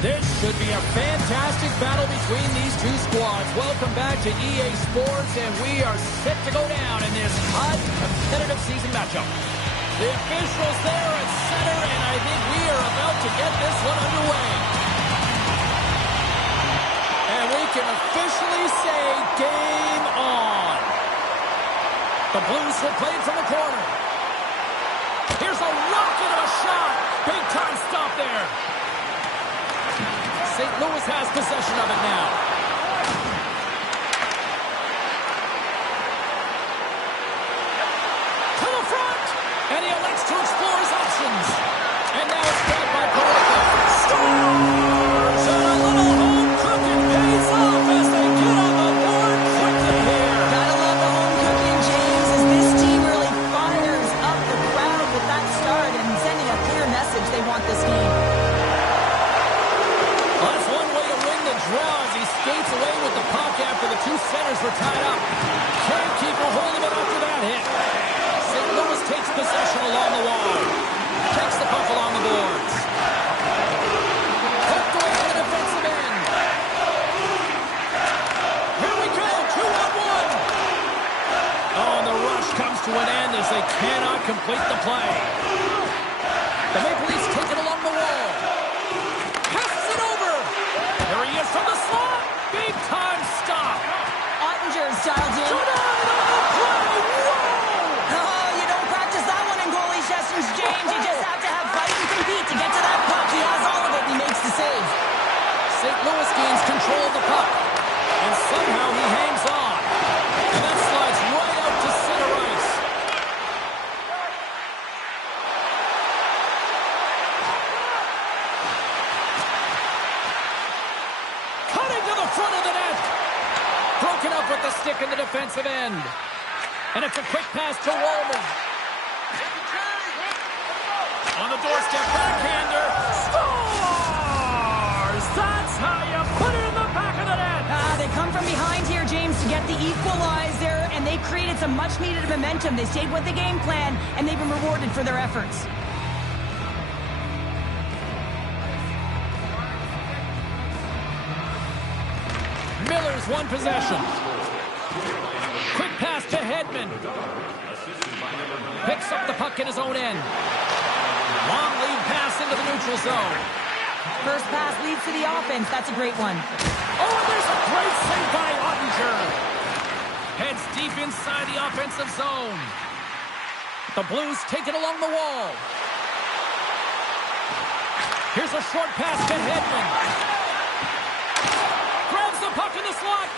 This should be a fantastic battle between these two squads. Welcome back to EA Sports, and we are set to go down in this hot, competitive season matchup. The officials there at center, and I think we are about to get this one underway. And we can officially say game on. The Blues will play it from the corner. Here's a rocket of a shot. Big time stop there. St. Louis has possession of it now. To the front. And he elects to explore his options. And now it's grabbed by Parayko. Scores! And a little home cooking pays off as they get on the board quickly here. Gotta love the home cooking, James, as this team really fires up the crowd with that start and sending a clear message they want this game. Draws. He skates away with the puck after the two centers were tied up. Can't keep a hold of it after that hit. St. Louis takes possession along the wall. Takes the puck along the boards. Poked away to the defensive end. Here we go. 2-on-1. Oh, and the rush comes to an end as they cannot complete the play. The Maple Leafs take it along the wall. There he is from the slot. Big time stop. Ottinger's dialed in. Tonight on the play. Whoa! Oh, you don't practice that one in goalie sessions, James. You just have to have fight and compete to get to that puck. He has all of it, and he makes the save. St. Louis gains control of the puck. And somehow he hangs on. And that slides right out to center ice. Front of the net. Broken up with the stick in the defensive end. And it's a quick pass to Wallman. On the doorstep, backhander. Scores! That's how you put it in the back of the net. They come from behind here, James, to get the equalizer, and they created some much-needed momentum. They stayed with the game plan, and they've been rewarded for their efforts. Miller's one possession. Quick pass to Hedman. Picks up the puck in his own end. Long lead pass into the neutral zone. First pass leads to the offense. That's a great one. Oh, and there's a great save by Ottinger. Heads deep inside the offensive zone. The Blues take it along the wall. Here's a short pass to Hedman. Puck in the slot.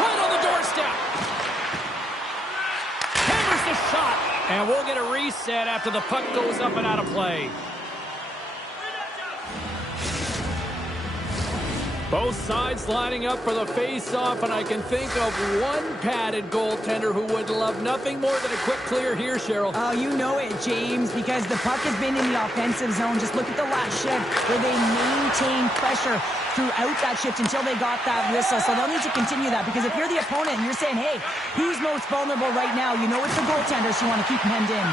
Right on the doorstep. Hammers the shot. And we'll get a reset after the puck goes up and out of play. Both sides lining up for the face-off, and I can think of one padded goaltender who would love nothing more than a quick clear here, Cheryl. Oh, you know it, James, because the puck has been in the offensive zone. Just look at the last shift where they maintained pressure throughout that shift until they got that whistle. So they'll need to continue that, because if you're the opponent and you're saying, hey, who's most vulnerable right now? You know it's the goaltenders you want to keep hemmed in.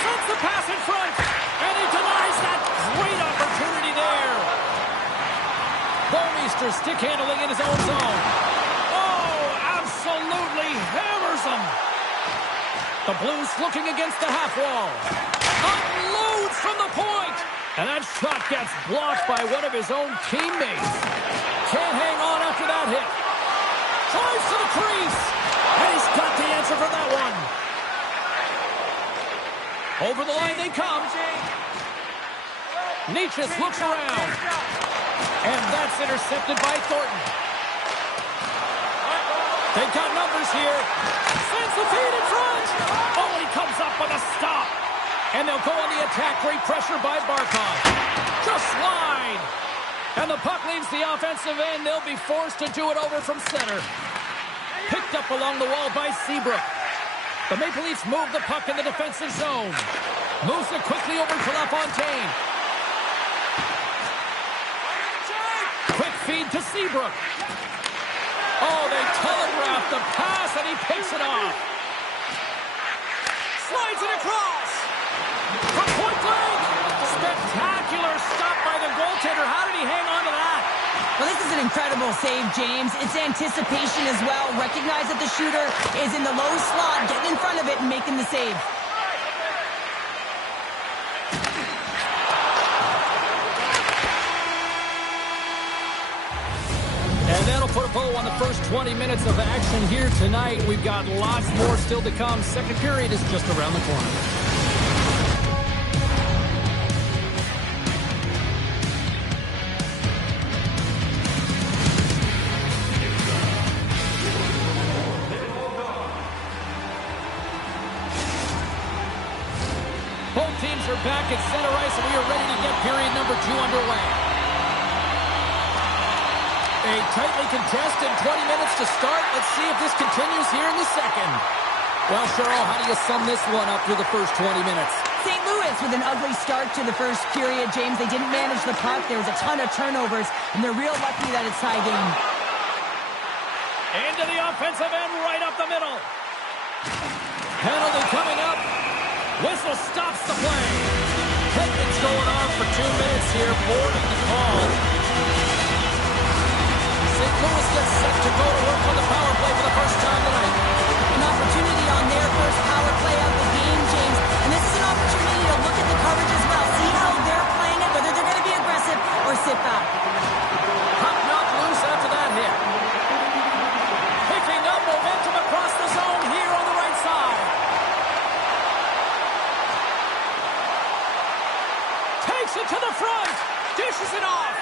Sends the pass in front, and he denies that great opportunity there. Bouwmeester stick handling in his own zone. Oh, absolutely hammers him. The Blues looking against the half wall. Unloads from the point. And that shot gets blocked by one of his own teammates. Can't hang on after that hit. Drives to the crease. And he's got the answer for that one. Over the line they come. Necas looks around. And that's intercepted by Thornton. They've got numbers here. Sends the feed in front. Oh, he comes up with a stop. And they'll go on the attack. Great pressure by Barkov. Just slide. And the puck leaves the offensive end. They'll be forced to do it over from center. Picked up along the wall by Seabrook. The Maple Leafs move the puck in the defensive zone. Moves it quickly over to LaFontaine. Quick feed to Seabrook. Oh, they telegraphed the pass, and he picks it off. Slides it across. From point blank. Spectacular an incredible save, James. It's anticipation as well. Recognize that the shooter is in the low slot, getting in front of it and making the save. And that'll put a bow on the first 20 minutes of action here tonight. We've got lots more still to come. Second period is just around the corner. Both teams are back at center ice, and we are ready to get period number 2 underway. A tightly contested 20 minutes to start. Let's see if this continues here in the second. Well, Cheryl, how do you sum this one up through the first 20 minutes? St. Louis with an ugly start to the first period, James. They didn't manage the puck. There was a ton of turnovers, and they're real lucky that it's tie game. Into the offensive end, right up the middle. Penalty coming up. Whistle stops the play. Hedman's going on for 2 minutes here, boarding the call. St. Louis gets set to go to work on the power play for the first time tonight. An opportunity on their first power play of the game, James. And this is an opportunity to look at the coverage as well. See how they're playing it, whether they're going to be aggressive or sit back. Puck knocked loose after that hit. Picking up momentum across the zone here on the right side. Takes it to the front. Dishes it off.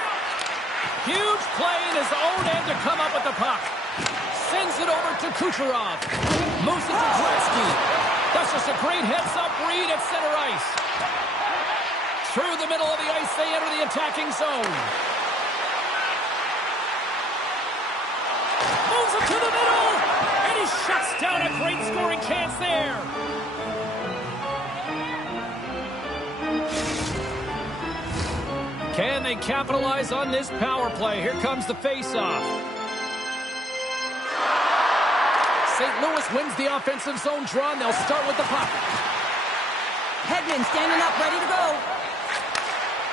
Huge play in his own end to come up with the puck. Sends it over to Kucherov. Moves it to Gretzky. That's just a great heads-up read at center ice. Through the middle of the ice, they enter the attacking zone. Moves it to the middle. And he shuts down a great scoring chance there. Can they capitalize on this power play? Here comes the face-off. St. Louis wins the offensive zone draw, and they'll start with the puck. Hedman standing up, ready to go.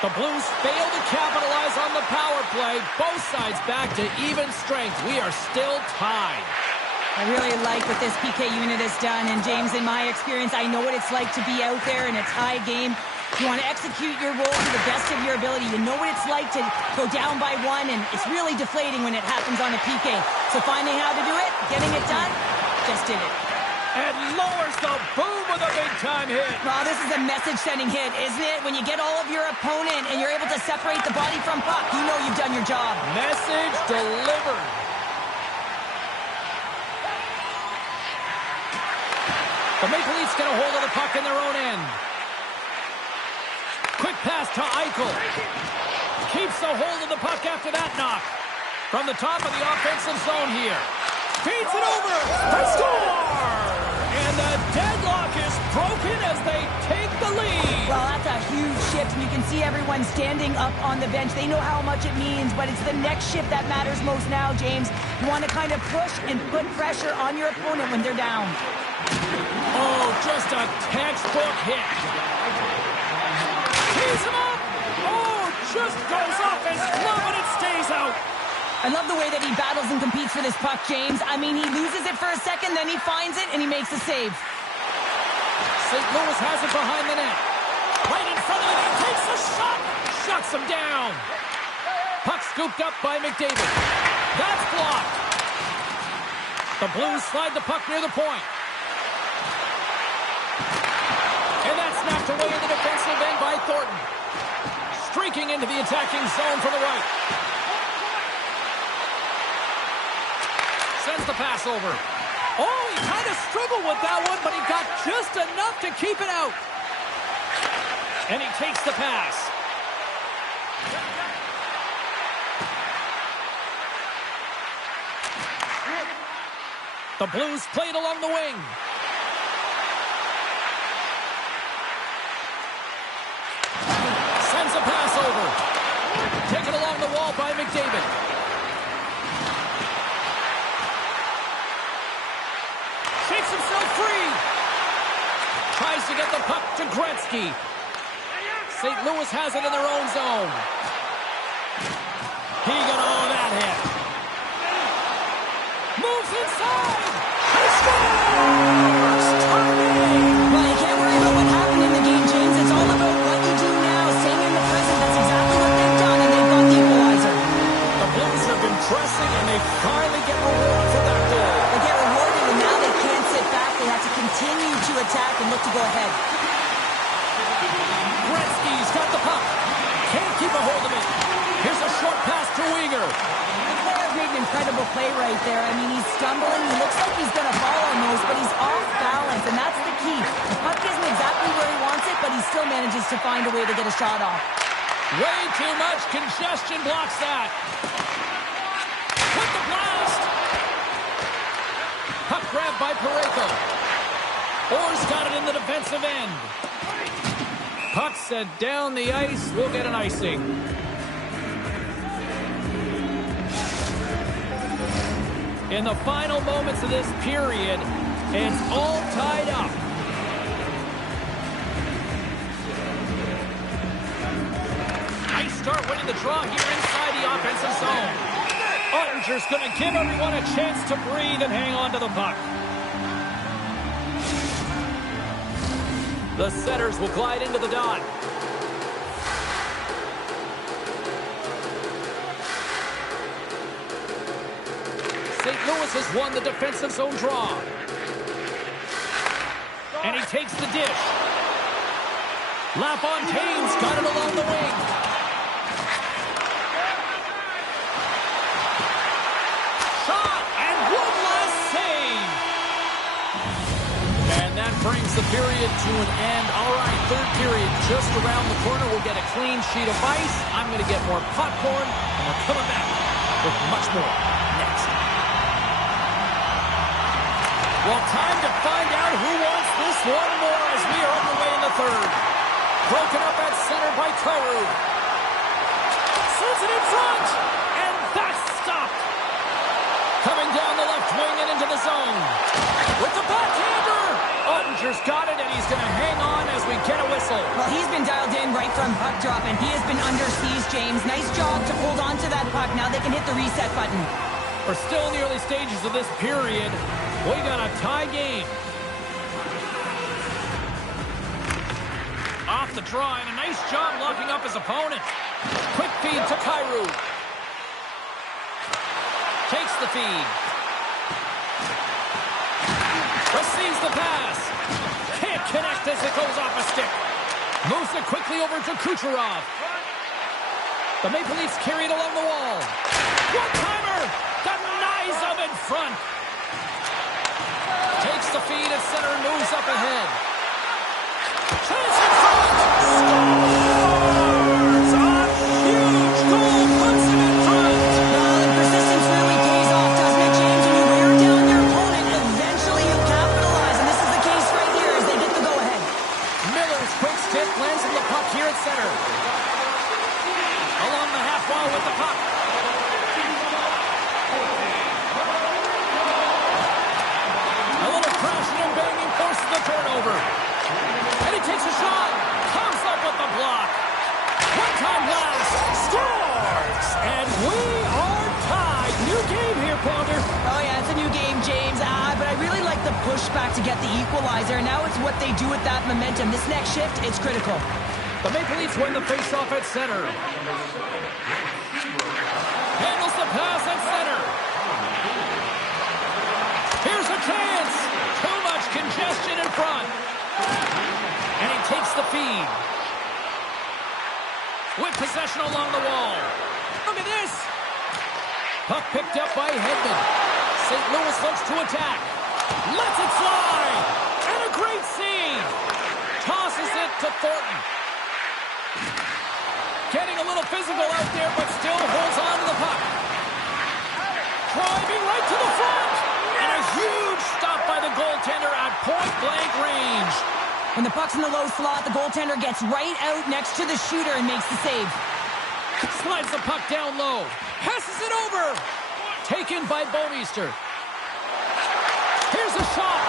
The Blues fail to capitalize on the power play. Both sides back to even strength. We are still tied. I really like what this PK unit has done. And, James, in my experience, I know what it's like to be out there in a tie game. You want to execute your role to the best of your ability. You know what it's like to go down by one, and it's really deflating when it happens on a PK. So finding how to do it, getting it done, just did it. And lowers the boom with a big-time hit. Well, this is a message-sending hit, isn't it? When you get all of your opponent and you're able to separate the body from puck, you know you've done your job. Message delivered. The Maple Leafs get a hold of the puck in their own end. Quick pass to Eichel. Keeps a hold of the puck after that knock. From the top of the offensive zone here. Feeds it over. They score! And the deadlock is broken as they take the lead. Well, that's a huge shift, and you can see everyone standing up on the bench. They know how much it means, but it's the next shift that matters most now, James. You want to kind of push and put pressure on your opponent when they're down. Oh, just a textbook hit. Tees him up. Oh, just goes off his glove and it stays out. I love the way that he battles and competes for this puck, James. I mean, he loses it for a second, then he finds it, and he makes a save. St. Louis has it behind the net. Right in front of the net, takes a shot. Shuts him down. Puck scooped up by McDavid. That's blocked. The Blues slide the puck near the point. And that's knocked away in the defensive end by Thornton. Streaking into the attacking zone from the right. Sends the pass over. Oh, he kind of struggled with that one, but he got just enough to keep it out. And he takes the pass. The Blues played along the wing. Sends a pass over. Taken along the wall by McDavid. Shakes himself free. Tries to get the puck to Gretzky. St. Louis has it in their own zone. He got all that hit. side. He scores! Tie game! Well, you can't worry about what happened in the game, James. It's all about what you do now. Staying in the present, that's exactly what they've done, and they've got the equalizer. The Blues have been pressing, and they finally get rewarded for that goal. They get rewarded, and now they can't sit back. They have to continue to attack and look to go ahead. Gretzky's got the puck. Can't keep a hold of it. Here's a short pass to Weegar. The player's made an incredible play right there. I mean, he's stumbling. He looks like he's going to fall almost, but he's off balance, and that's the key. The puck isn't exactly where he wants it, but he still manages to find a way to get a shot off. Way too much congestion blocks that. With the blast. Puck grab by Parayko. Orr's got it in the defensive end. Puck set down the ice. We'll get an icing. In the final moments of this period, it's all tied up. Nice start winning the draw here inside the offensive zone. Ottinger's going to give everyone a chance to breathe and hang on to the puck. The Setters will glide into the dot. St. Louis has won the defensive zone draw. And he takes the dish. LaFontaine's got it along the wing. Shot, and one last save. And that brings the period to an end. All right, third period just around the corner. We'll get a clean sheet of ice. I'm going to get more popcorn, and we're coming back with much more next. Well, time to find out who wants this one more as we are underway in the third. Broken up at center by Kyrou. Sends it in front, and that's stopped. Coming down the left wing and into the zone. With the backhander. Ottinger's got it, and he's going to hang on as we get a whistle. Well, he's been dialed in right from puck drop, and he has been under siege, James. Nice job to hold on to that puck. Now they can hit the reset button. We're still in the early stages of this period. We got a tie game. Off the draw, and a nice job locking up his opponent. Quick feed to Kyrou. Takes the feed. Receives the pass. Can't connect as it goes off a stick. Moves it quickly over to Kucherov. The Maple Leafs carry it along the wall. One-timer! Denies him in front. Takes the feed at center and moves up ahead. Chance in front! Scores! A huge goal puts him in front! Well, the persistence really pays off, doesn't it, James? When you wear down your opponent, eventually you capitalize, and this is the case right here as they get the go-ahead. Miller's quick stick lands in the puck here at center. Along the half wall with the puck. A little crashing and banging forces the turnover. And he takes a shot. Comes up with the block. One-time blast. Scores! And we are tied. New game here, Ponder. Oh, yeah, it's a new game, James. But I really like the pushback to get the equalizer. Now it's what they do with that momentum. This next shift, it's critical. The Maple Leafs win the faceoff at center. Handles the pass at center. Here's a chance. Too much congestion in front. And he takes the feed. With possession along the wall. Look at this. Puck picked up by Hedman. St. Louis looks to attack. Lets it fly. And a great save. Tosses it to Thornton. Getting a little physical out there, but still holds on to the puck. Driving right to the front. And a huge stop by the goaltender at point-blank range. When the puck's in the low slot, the goaltender gets right out next to the shooter and makes the save. Slides the puck down low. Passes it over. Taken by Bouwmeester. Here's a shot.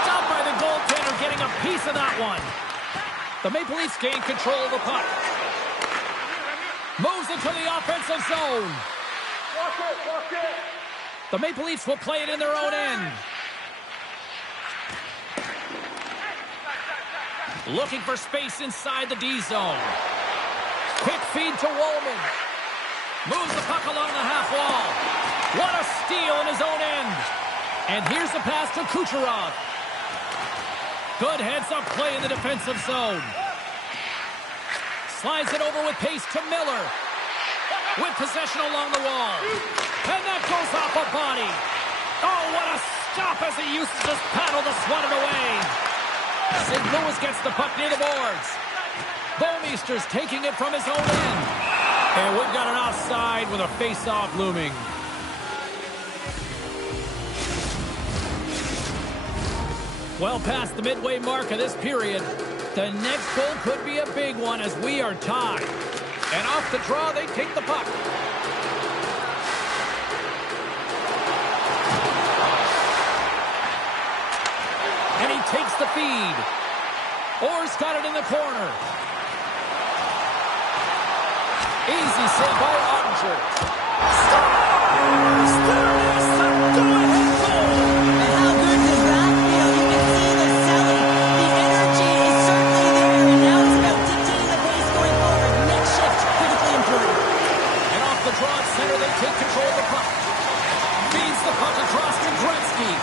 Stopped by the goaltender, getting a piece of that one. The Maple Leafs gain control of the puck. Moves it to the offensive zone. The Maple Leafs will play it in their own end. Looking for space inside the D zone. Quick feed to Wollman. Moves the puck along the half wall. What a steal in his own end. And here's the pass to Kucherov. Good heads-up play in the defensive zone. Slides it over with pace to Miller. With possession along the wall. And that goes off a body. Oh, what a stop as he used to just paddle to swat it away. St. Louis gets the puck near the boards. Bouwmeester's taking it from his own end. And we've got an offside with a face-off looming. Well past the midway mark of this period. The next goal could be a big one as we are tied. And off the draw, they take the puck. And he takes the feed. Orr's got it in the corner. Easy save by Ottinger. Scores! There is the go-ahead goal! And how good does that feel? You can see the selling. The energy is certainly there. And now it's about dictating the pace going forward. Next shift, critically important. And off the draw at center, they take control of the puck. Feeds the puck across to Gretzky.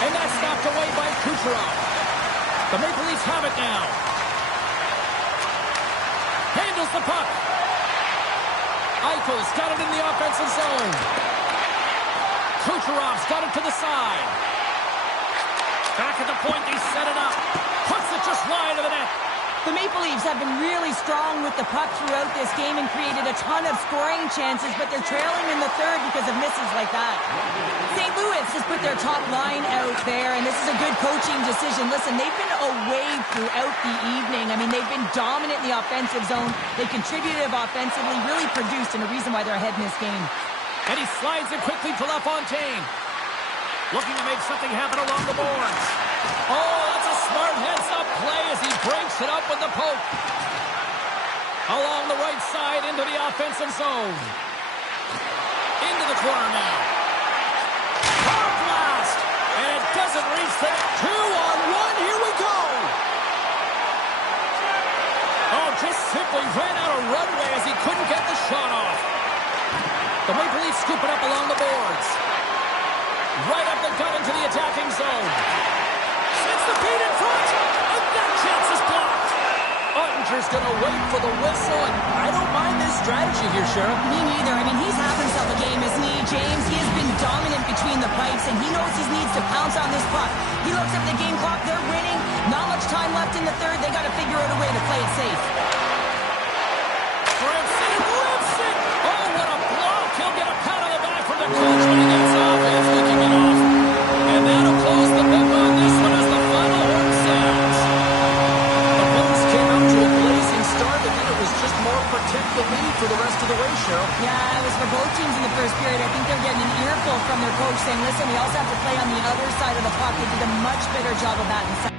And that's knocked away by Kucherov. The Maple Leafs have it now. Handles the puck. Eichel's got it in the offensive zone. Kucherov's got it to the side. Back at the point, they set it up. Puts it just wide of the net. The Maple Leafs have been really strong with the puck throughout this game and created a ton of scoring chances, but they're trailing in the third because of misses like that. St. Louis has put their top line out there, and this is a good coaching decision. Listen, they've been away throughout the evening. I mean, they've been dominant in the offensive zone. They contributed offensively, really produced, and a reason why they're ahead in this game. And he slides it quickly to LaFontaine. Looking to make something happen along the boards. Oh, that's a smart heads-up play as he breaks it up with the poke. Along the right side into the offensive zone. Into the corner now. Power blast! And it doesn't reach the 2-on-1. Here we go! Oh, just simply ran out of runway as he couldn't get the shot off. The Maple Leafs scoop it up along the boards. Right up the gut into the attacking zone. Sends the feed in front. And that chance is blocked. Ottinger's going to wait for the whistle, and I don't mind this strategy here, Cheryl. Me neither. I mean, he's had himself a game, isn't he, James? He has been dominant between the pipes, and he knows he needs to pounce on this puck. He looks at the game clock. They're winning. Not much time left in the third. They got to figure out a way to play it safe. Grimson lifts it. Oh, what a block. He'll get a pat on the back from the coach when he gets off, and it's kicking it off. And that'll close the book on this one as the final horn sounds. The Blues came out to a blazing start, but then it was just more protect the lead for the rest of the way, Cheryl. Yeah, it was for both teams in the first period. I think they're getting an earful from their coach saying, listen, we also have to play on the other side of the puck. They did a much better job of that in the second.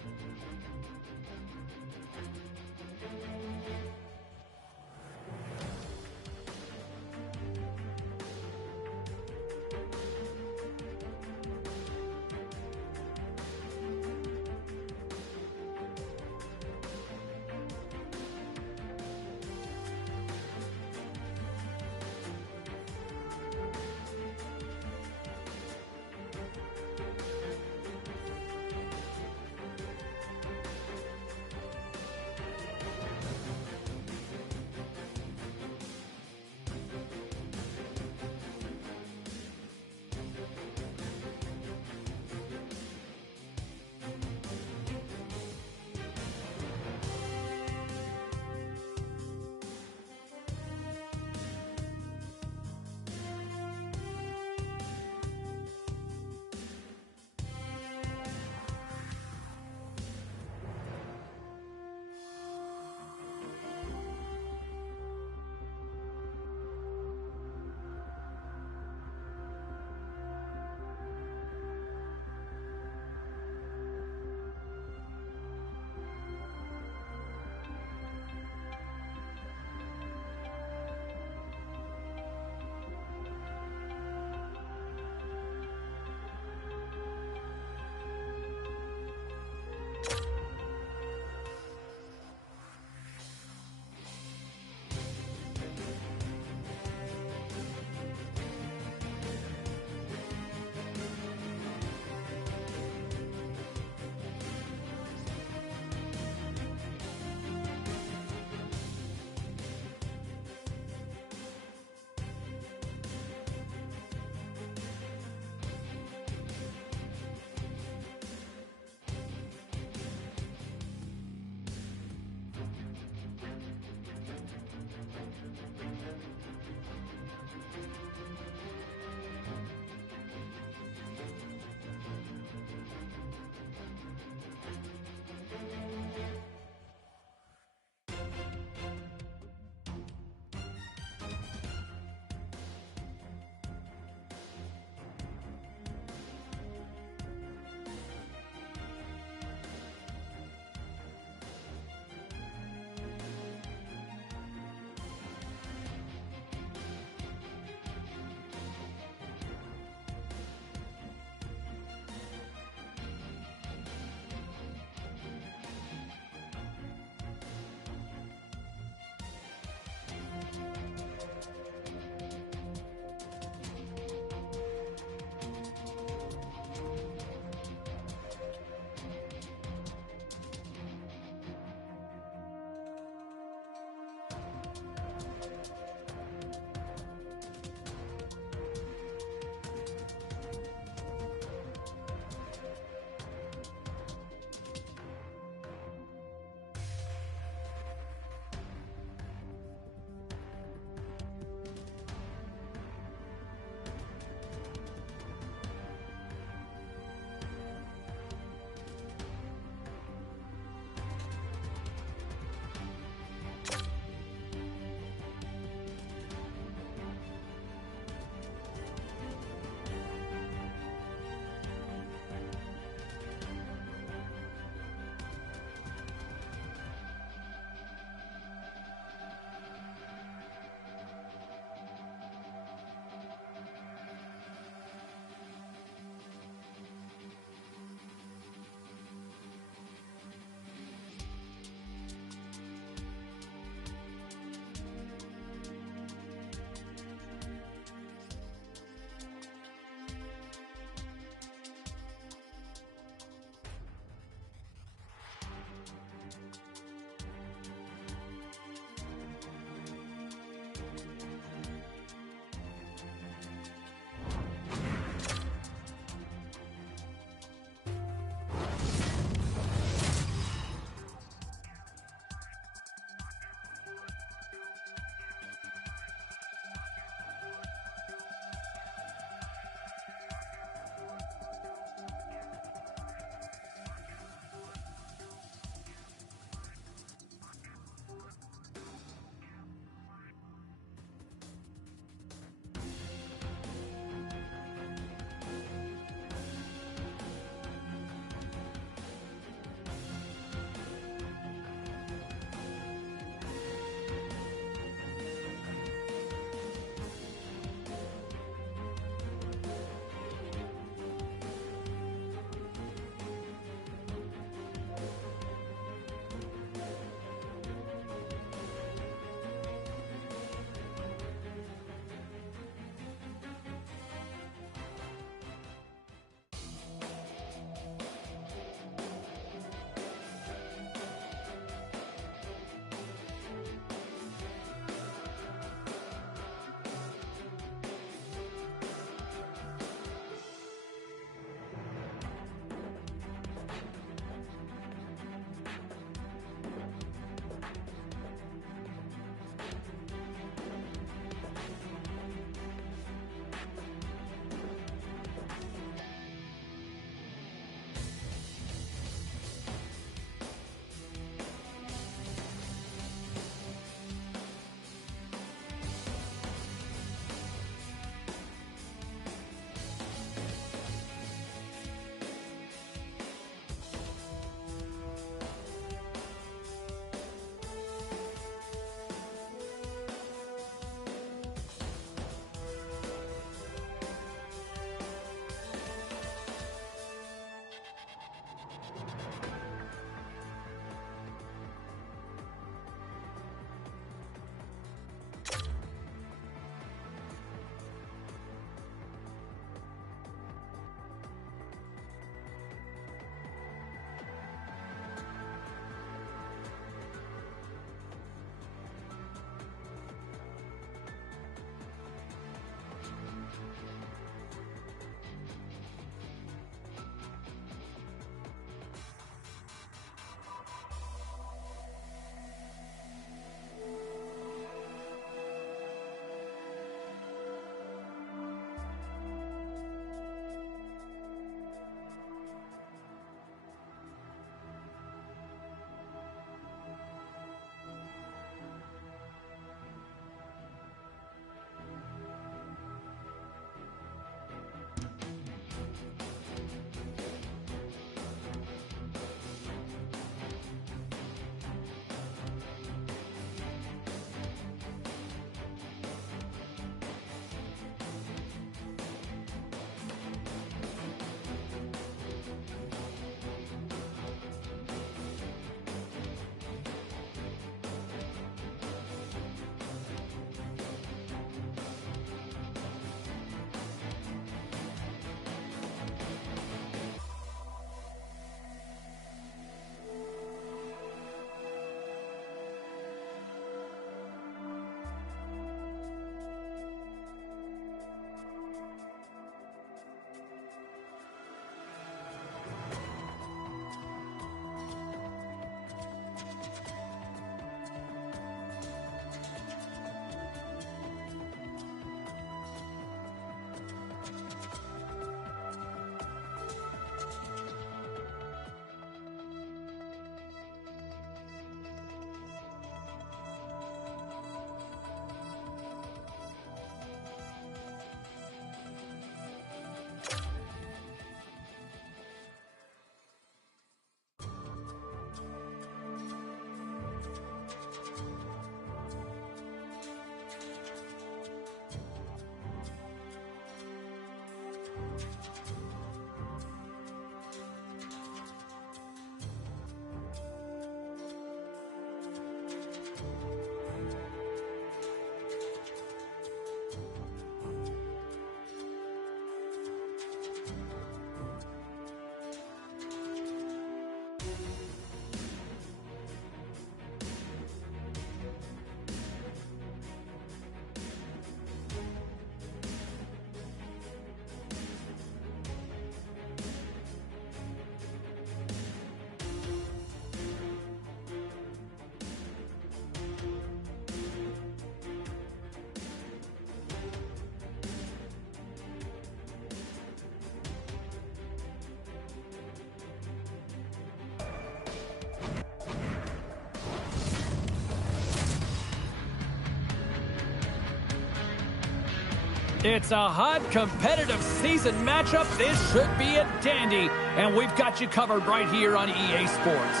It's a hot, competitive season matchup. This should be a dandy, and we've got you covered right here on EA Sports.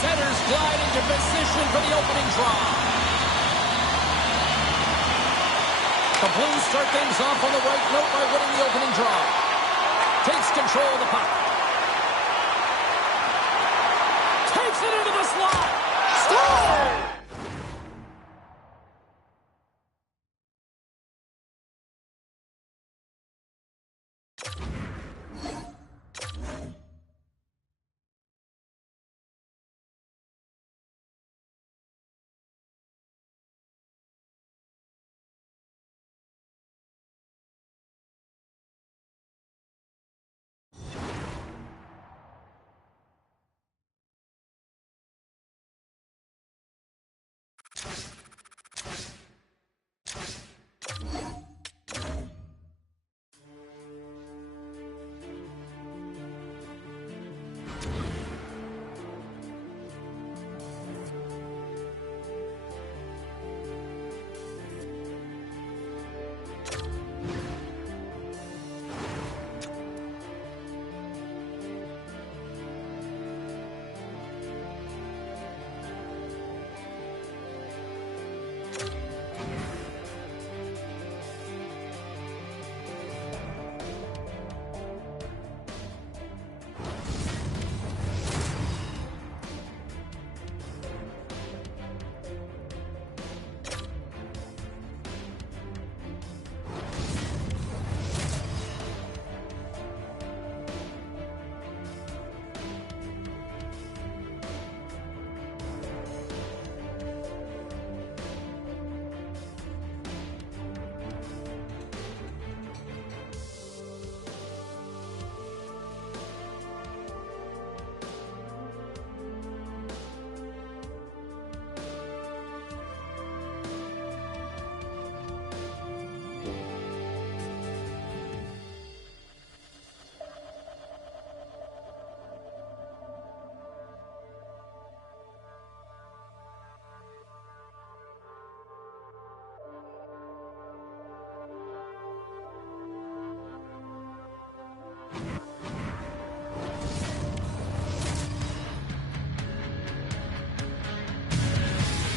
Centers glide into position for the opening draw. The Blues start things off on the right note by winning the opening draw. Takes control of the puck. Takes it into the slot. Score!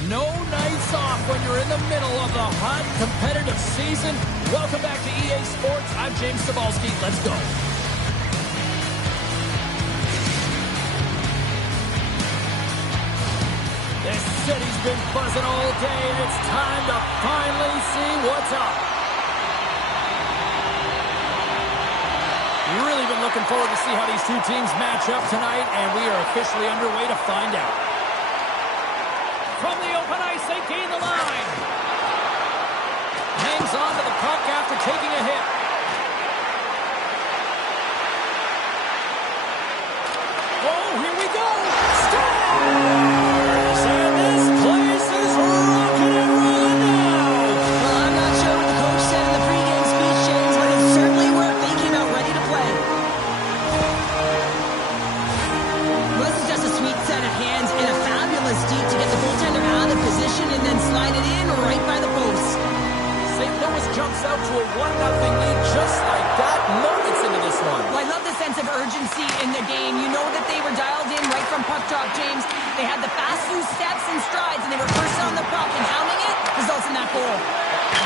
No nights off when you're in the middle of the hot, competitive season. Welcome back to EA Sports. I'm James Cebulski. Let's go. This city's been buzzing all day, and it's time to finally see what's up. Really been looking forward to see how these two teams match up tonight, and we are officially underway to find out. From the open ice, they gain the line. Hangs on to the puck after taking a hit. Oh, here we go. Scores! And this place is rocking and rolling now. Well, I'm not sure what the coach said in the pregame speech, James, but it certainly worked. They came out ready to play. Well, this is just a sweet set of hands and a fabulous deed to get the goaltender out of position and then slide it in right by the post. St. Louis jumps out to a 1-0 lead just like that, moments into this one. Well, I love the sense of urgency in the game. You know that they were dialed in right from puck drop, James. They had the fast few steps and strides, and they were first on the puck, and hounding it results in that goal.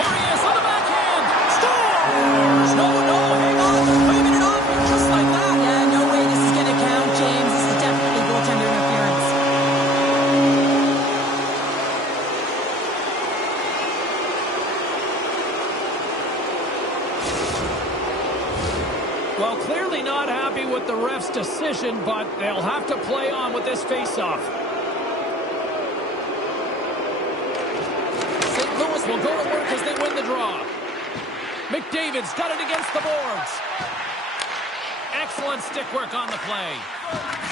Here he is on the backhand. Scores! No, hang on. They're waving it off here just like that. Yeah, no way this is going to count, James. This is definitely goaltender interference. Well, clearly not happy with the ref's decision, but they'll have to play on with this faceoff. St. Louis will go to work as they win the draw. McDavid's got it against the boards. Excellent stick work on the play.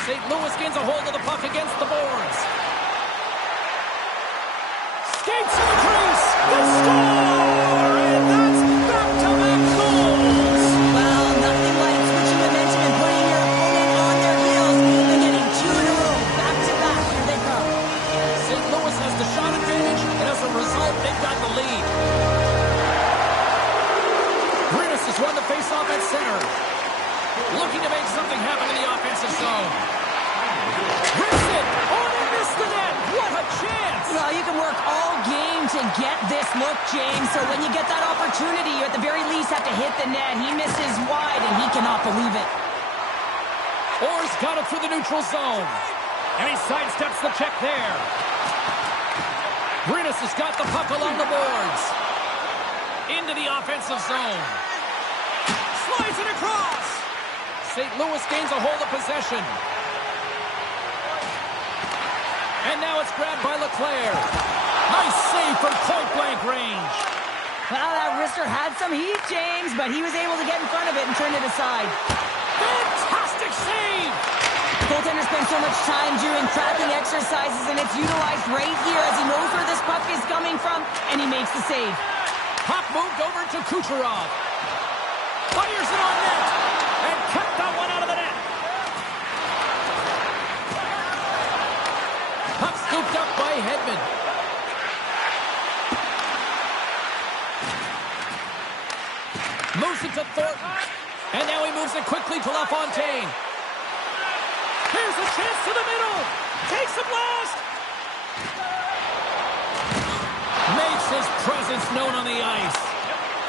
St. Louis gains a hold of the puck against the boards. Skates to the crease. The score! And that's back-to-back goals. Well, nothing like switching momentum and putting your opponent on their heels and getting two in a row. Back-to-back. Here they come. St. Louis has the shot advantage. to get this look, James. So when you get that opportunity, you at the very least have to hit the net. He misses wide, and he cannot believe it. Orr's got it through the neutral zone. And he sidesteps the check there. Rinus has got the puck along the boards. Into the offensive zone. Slides it across. St. Louis gains a hold of possession. And now it's grabbed by Leclaire. Nice save from point-blank range. Well, that wrister had some heat, James, but he was able to get in front of it and turn it aside. Fantastic save! Goaltender spends so much time doing tracking exercises, and it's utilized right here as he knows where this puck is coming from, and he makes the save. Puck moved over to Kucherov. Fires it on net, and kept that one out of the net. Puck scooped up by Hedman. Moves it to Thornton, and now he moves it quickly to LaFontaine. Here's a chance to the middle. Takes a blast. Makes his presence known on the ice.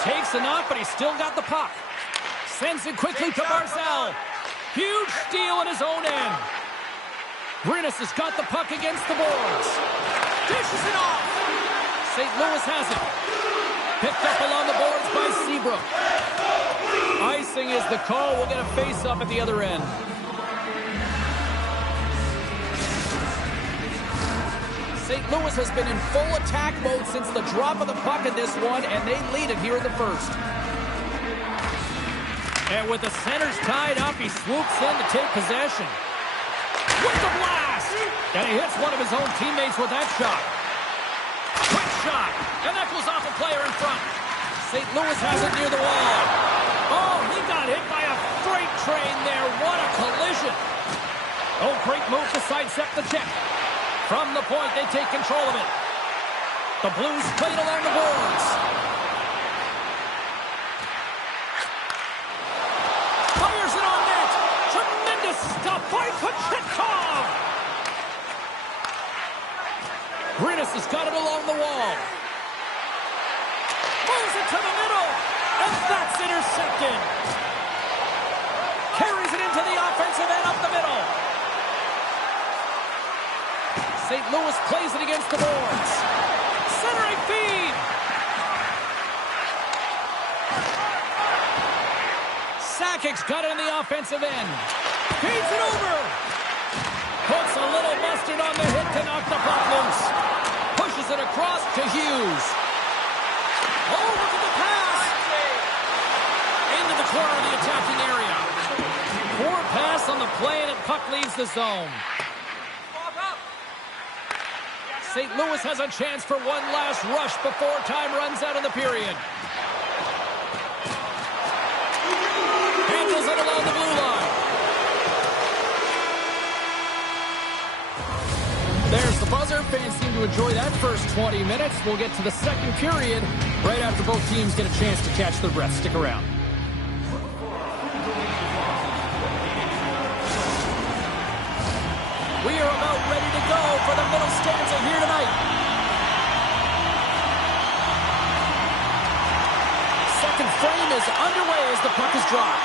Takes a knock, but he's still got the puck. Sends it quickly to Barzal. Huge steal in his own end. Rinus has got the puck against the boards. Dishes it off. St. Louis has it. Picked up along the boards by Seabrook. Icing is the call. We'll get a face-up at the other end. St. Louis has been in full attack mode since the drop of the puck in this one, and they lead it here in the first. And with the centers tied up, he swoops in to take possession. With the blast! And he hits one of his own teammates with that shot. Quick shot! And that goes off a player in front. St. Louis has it near the wall. Oh, he got hit by a freight train there. What a collision. Oh, great move to sidestep the check. From the point, they take control of it. The Blues played along the boards. Fires it on net. Tremendous stuff by Kochetkov. Rinus has got it along the wall. Moves it to the middle. And that's intercepted. Carries it into the offensive end up the middle. St. Louis plays it against the boards. Centering feed. Sakic's got it in the offensive end. Feeds it over. Puts a little mustard on the hit to knock the puck loose. Pushes it across to Hughes. Oh, look at the pass. Into the corner of the attacking area. Poor pass on the play, and the puck leaves the zone. St. Louis has a chance for one last rush before time runs out in the period. Handles it along the blue line. There's the buzzer. Fans seem to enjoy that first 20 minutes. We'll get to the second period right after both teams get a chance to catch the breath. Stick around. We are about ready to go for the middle stanza here tonight. Second frame is underway as the puck is dropped.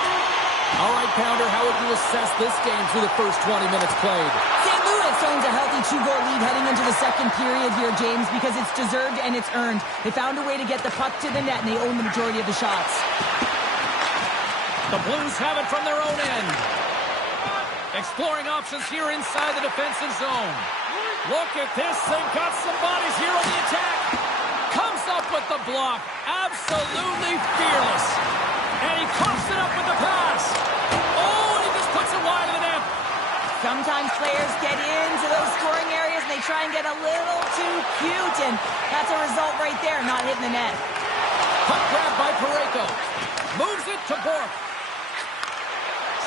All right, Pounder, how would you assess this game through the first 20 minutes played? St. Louis owns a healthy 2-goal lead heading into the second period here, James, because it's deserved and it's earned. They found a way to get the puck to the net, and they own the majority of the shots. The Blues have it from their own end. Exploring options here inside the defensive zone. Look at this. They've got some bodies here on the attack. Comes up with the block. Absolutely fearless. And he coughs it up with the pass. Oh, and he just puts it wide of the net. Sometimes players get into those scoring areas and they try and get a little too cute, and that's a result right there, not hitting the net. Puck grab by Parayko. Moves it to Bourque.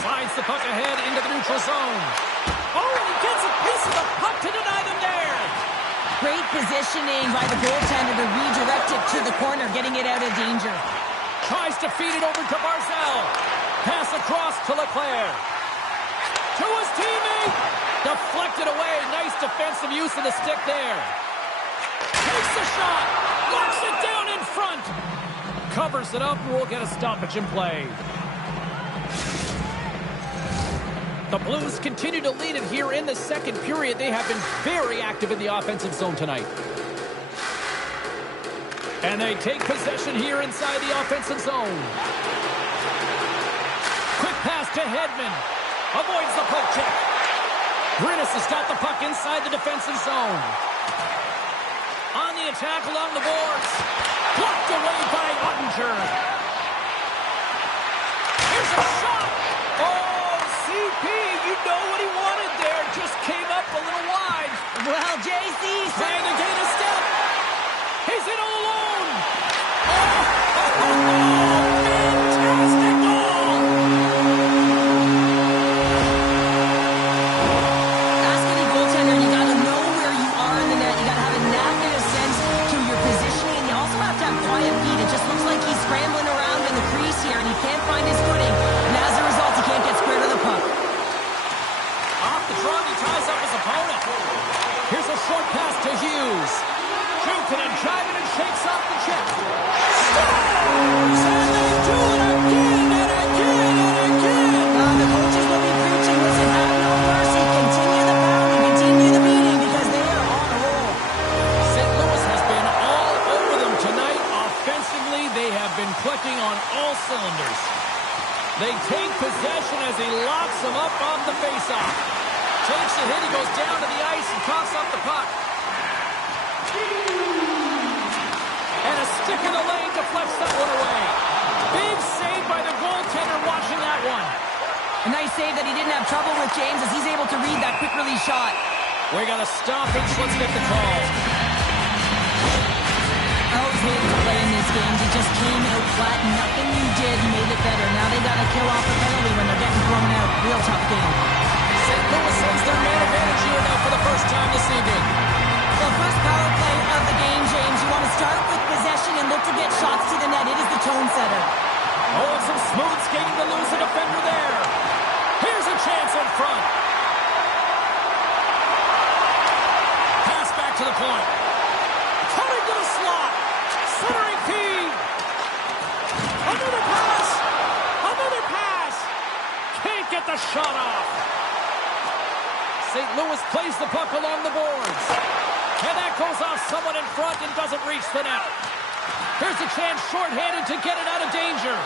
Slides the puck ahead into the neutral zone. Oh, and he gets a piece of the puck to deny them there. Great positioning by the goaltender to redirect it to the corner, getting it out of danger. Tries to feed it over to Barzal. Pass across to Leclaire. To his teammate. Deflected away. Nice defensive use of the stick there. Takes the shot. Locks it down in front. Covers it up. We'll get a stoppage in play. The Blues continue to lead it here in the second period. They have been very active in the offensive zone tonight. And they take possession here inside the offensive zone. Quick pass to Hedman. Avoids the poke check. Grinnis has got the puck inside the defensive zone. On the attack along the boards. Blocked away by Ottinger. Here's a shot. Oh, CP, you know what he wanted there. Just came up a little wide. Well, JC trying to gain a step. He's in all alone. Fantastic goal. Ask any goaltender, you got to know where you are in the net. You got to have a knack and a sense to your positioning. And you also have to have quiet feet. It just looks like he's scrambling around in the crease here, and he can't find his footing. And as a result, he can't get square to the puck. Off the draw, he ties up his opponent. Here's a short pass to Hughes. Jukin and driving and shakes off the check. Scores! And they do it again and again and again. The coaches will be preaching, listen, have no mercy. Continue the pounding, continue the beating, because they are on a roll. St. Louis has been all over them tonight. Offensively, they have been clicking on all cylinders. They take possession as he locks them up off the faceoff. Takes the hit, he goes down to the ice and coughs up the puck. And a stick in the lane deflects that one away. Big save by the goaltender watching that one. A nice save that he didn't have trouble with, James, as he's able to read that quick release shot. We got a stoppage. Let's get the call. I always hated to play in these games. It just came out flat. Nothing you did made it better. Now they got to kill off a penalty when they're getting thrown out. Real tough game. St. Louis has their man advantage here now for the first time this evening. The first power play of the game, James. You want to start with possession and look to get shots to the net. It is the tone setter. Oh, and some smooth skating to lose a defender there. Here's a chance in front. Pass back to the point. Coming to the slot. Centering feed. Another pass. Another pass. Can't get the shot off. St. Louis plays the puck along the boards. And that goes off someone in front and doesn't reach the net. Here's a chance shorthanded to get it out of danger.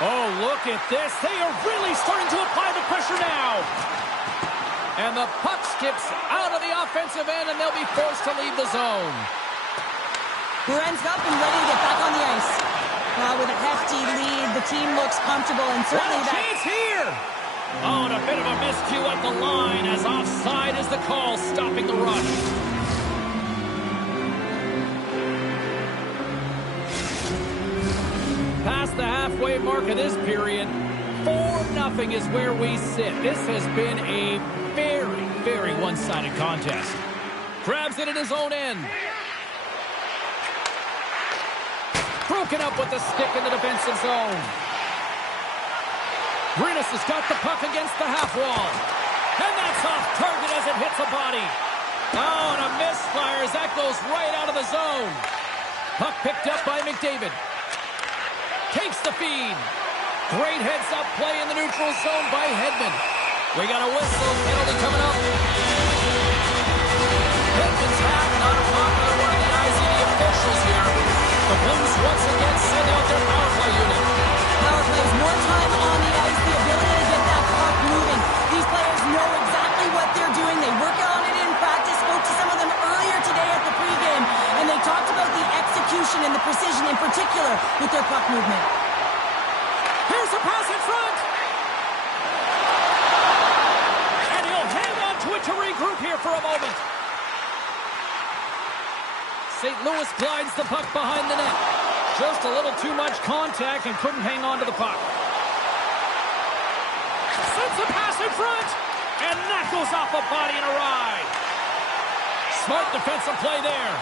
Oh, look at this. They are really starting to apply the pressure now. And the puck skips out of the offensive end, and they'll be forced to leave the zone. Lorenz up and ready to get back on the ice. With a hefty lead, the team looks comfortable, and certainly that chance here. Oh, and a bit of a miscue at the line as offside is the call, stopping the rush. Past the halfway mark of this period, 4-0 is where we sit. This has been a very, very one-sided contest. Grabs it in his own end. Broken up with the stick in the defensive zone. Grinnis has got the puck against the half wall. And that's off target as it hits a body. Oh, and a misfire as that goes right out of the zone. Puck picked up by McDavid. Takes the feed. Great heads-up play in the neutral zone by Hedman. We got a whistle. Penalty coming up. Hedman's hat, not a popular one in the eyes of the officials here. The Blues once again send out their power play unit. Power plays more time on the ice, the ability to get that puck moving. These players know exactly what they're doing. They work on it in practice. Spoke to some of them earlier today at the pregame, and they talked about the execution and the precision in particular with their puck movement. Here's a pass in front. And he'll hang on to it to regroup here for a moment. St. Louis glides the puck behind the net. Just a little too much contact and couldn't hang on to the puck. Sends a pass in front. And that goes off a body and a ride. Smart defensive play there.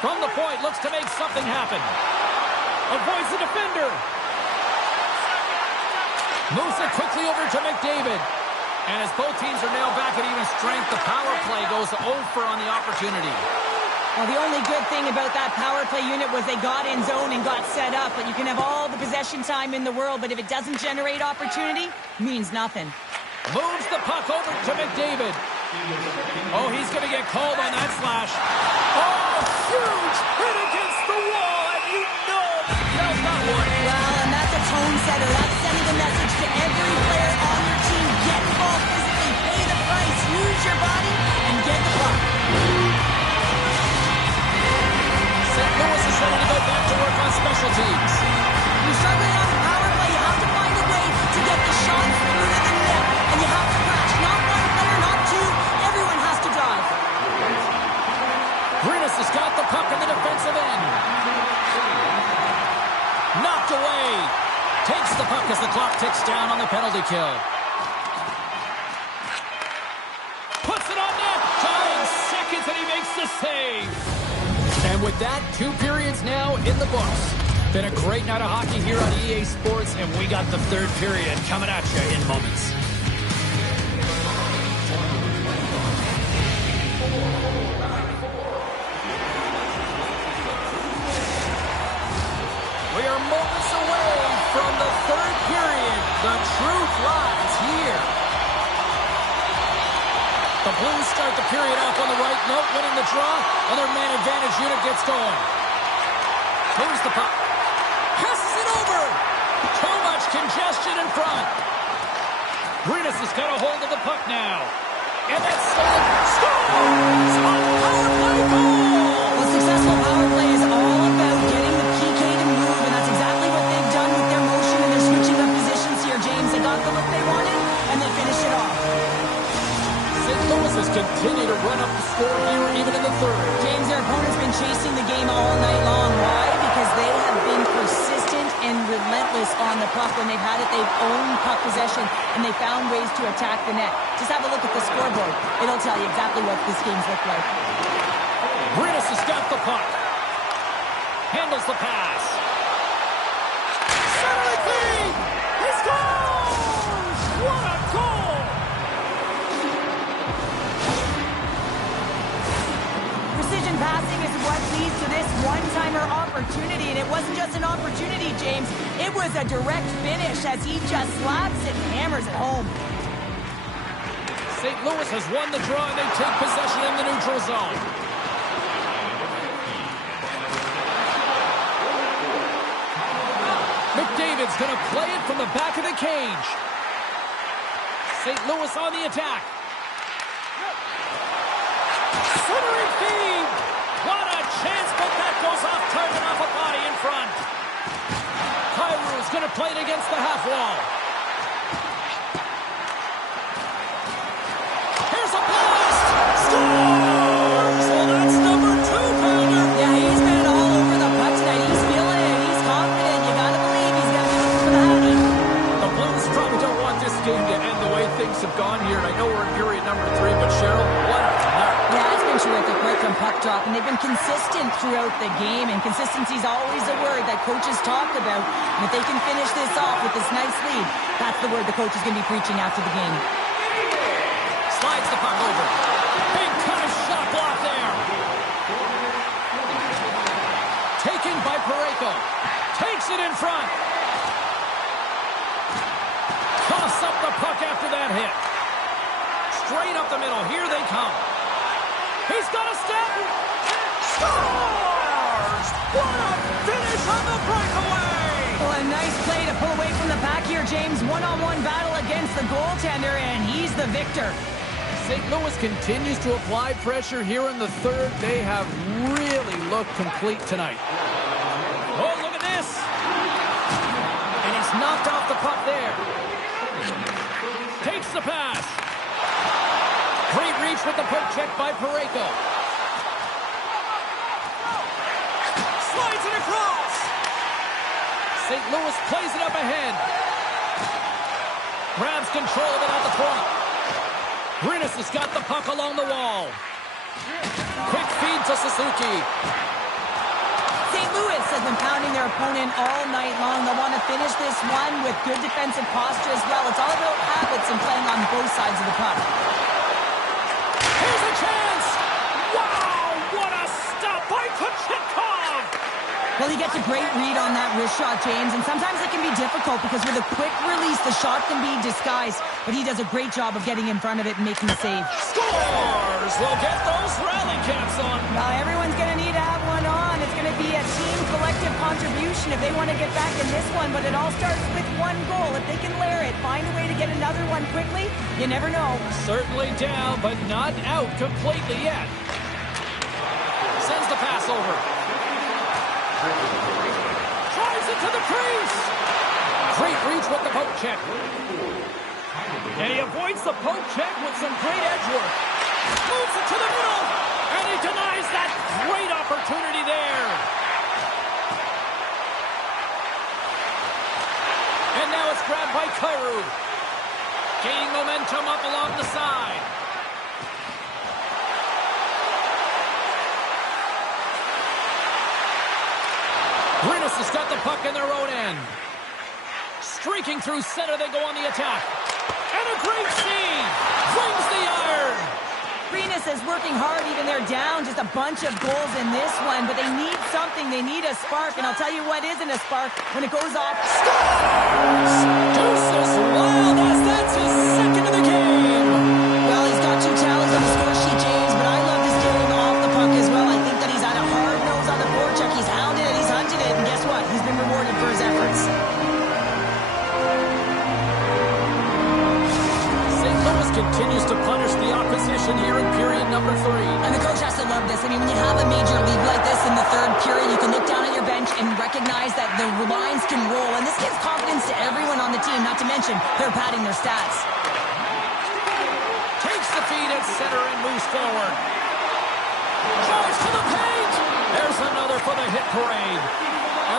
From the point, looks to make something happen. Avoids the defender. Moves it quickly over to McDavid. And as both teams are now back at even strength, the power play goes over on the opportunity. Well, the only good thing about that power play unit was they got in zone and got set up. But you can have all the possession time in the world, but if it doesn't generate opportunity, means nothing. Moves the puck over to McDavid. Oh, he's going to get called on that slash. Oh, huge hit against the wall, and you know he felt that one. Well, and that's a tone setter. That's sending a message to every player on your team. Get involved physically, pay the price, use your body, and get the puck. St. Louis is ready to go back to work on special teams. You're struggling on the power play. You have to find a way to get the shots through to the net, and you have to crash. Not one player, not two. Everyone has to drive. Brinas has got the puck in the defensive end. Knocked away. Takes the puck as the clock ticks down on the penalty kill. Puts it on net. 9 seconds and he makes the save. And with that, 2 periods now in the books. Been a great night of hockey here on EA Sports, and we got the 3rd period coming at you in moments. We are moments away from the 3rd period. The truth lies here. The Blues start the period off on the right note, winning the draw, and their man advantage unit gets going. Moves the puck. Passes it over. Too much congestion in front. Brinas has got a hold of the puck now. And that's stolen. Scores! A power play goal! Well, successful power play is all about getting the PK to move, and that's exactly what they've done with their motion and their switching of positions here, James. They got the look they wanted, and they finished it off. St. Louis has continued to run up the score here even in the 3rd. James, their opponent's been chasing the game all night long. Why? Because they have been persistent and relentless on the puck. When they've had it, they've owned puck possession, and they found ways to attack the net. Just have a look at the scoreboard. It'll tell you exactly what this game's looked like. Brinas has got the puck. Handles the pass. Centering feed! He scores! What a goal! Precision passing is what leads to this one-timer opportunity, and it wasn't just an opportunity, James. It was a direct finish as he just slaps it and hammers it home. St. Louis has won the draw, and they take possession in the neutral zone. McDavid's going to play it from the back of the cage. St. Louis on the attack. Centering feed. What a chance, but that goes off target off a body in front. Kyrou is going to play it against the half wall. Here's a blast. Scores! Well, that's number 2, Pounder. Yeah, he's been all over the puck tonight. He's feeling it. He's confident. You gotta believe he's gonna be looking for the hattie. The Blues probably don't want this game to end the way things have gone here. And I know we're in period number 3, but Cheryl, what a night. Yeah, it's been terrific right from puck drop, and they've been consistent throughout the game, and consistency is always a word that coaches talk about. And if they can finish this off with this nice lead, that's the word the coach is going to be preaching after the game. Slides the puck over. Big time shot block there. Taken by Parayko. Takes it in front. Toss up the puck after that hit. Straight up the middle. Here they come. He's got a step. Scores! What a finish on the breakaway! Well, a nice play to pull away from the back here, James. One-on-one battle against the goaltender, and he's the victor. St. Louis continues to apply pressure here in the 3rd. They have really looked complete tonight. Oh, look at this! And he's knocked off the puck there. Takes the pass. Great reach with the poke check by Parayko. Slides it across. St. Louis plays it up ahead. Grabs control of it at the point. Brinas has got the puck along the wall. Quick feed to Suzuki. St. Louis has been pounding their opponent all night long. They'll want to finish this one with good defensive posture as well. It's all about habits and playing on both sides of the puck. Here's a chance! Wow, what a stop! Well, he gets a great read on that wrist shot, James, and sometimes it can be difficult because with a quick release, the shot can be disguised, but he does a great job of getting in front of it and making the save. Scores! We'll get those rally caps on. Well, everyone's going to need to have one on. It's going to be a team collective contribution if they want to get back in this one, but it all starts with one goal. If they can layer it, find a way to get another one quickly, you never know. Certainly down, but not out completely yet. Sends the pass over. Drives it to the crease. Great reach with the poke check. And he avoids the poke check with some great edge work. Moves it to the middle. And he denies that great opportunity there. And now it's grabbed by Kyrou. Gaining momentum up along the side. Rinus has got the puck in their own end. Streaking through center, they go on the attack. And a great save! Brings the iron! Rinus is working hard even they're down. Just a bunch of goals in this one, but they need something. They need a spark, and I'll tell you what isn't a spark. When it goes off, scores! Deuces Wild as that's his second of the game! Well, he's got 2 tallies on the score sheet, James, but I love his game off the puck as well. I think that he's had a hard nose on the forecheck. He's hounded it, he's hunted it, and guess what? He's been rewarded for his efforts. Continues to punish the opposition here in period number 3. And the coach has to love this. I mean, when you have a major league like this in the third period, you can look down at your bench and recognize that the lines can roll. And this gives confidence to everyone on the team, not to mention they're padding their stats. Takes the feed at center and moves forward. Drives to the paint. There's another for the hit parade.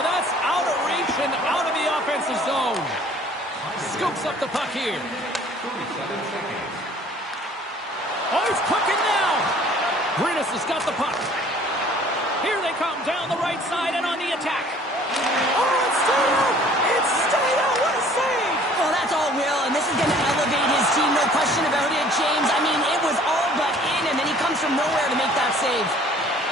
And that's out of reach and out of the offensive zone. Scoops up the puck here. 37 seconds. Oh, he's cooking now. Rinus has got the puck. Here they come down the right side and on the attack. Oh, it's stayed out. It's stayed out. What a save. Well, that's all Will, and this is going to elevate his team. No question about it, James. I mean, it was all but in, and then he comes from nowhere to make that save.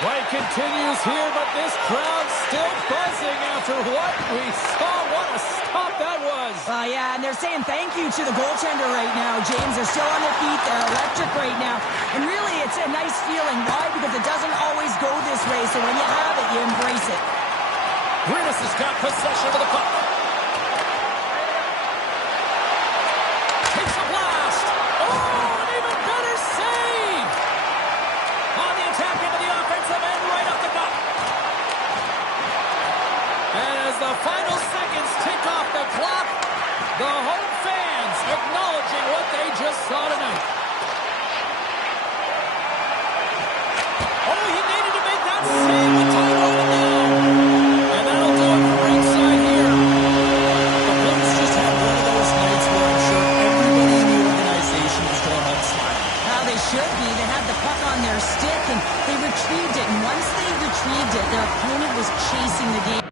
Play continues here, but this crowd's still buzzing after what we saw. What a stop that was. Yeah, and they're saying thank you to the goaltender right now, James. They're still on their feet. They're electric right now. And really, it's a nice feeling. Why? Because it doesn't always go this way, so when you have it, you embrace it. Rinus has got possession of the puck. Takes a blast. Oh, an even better save. On the attack into the offensive end, right up the gut. And as the final seconds tick off the clock, the home fans acknowledging what they just saw tonight. Oh, he needed to make that save with time running down. And that'll do it for ringside here. The Blues just had one of those nights where I'm sure everybody in the organization is going home smiling. How they should be. They had the puck on their stick, and they retrieved it. And once they retrieved it, their opponent was chasing the game.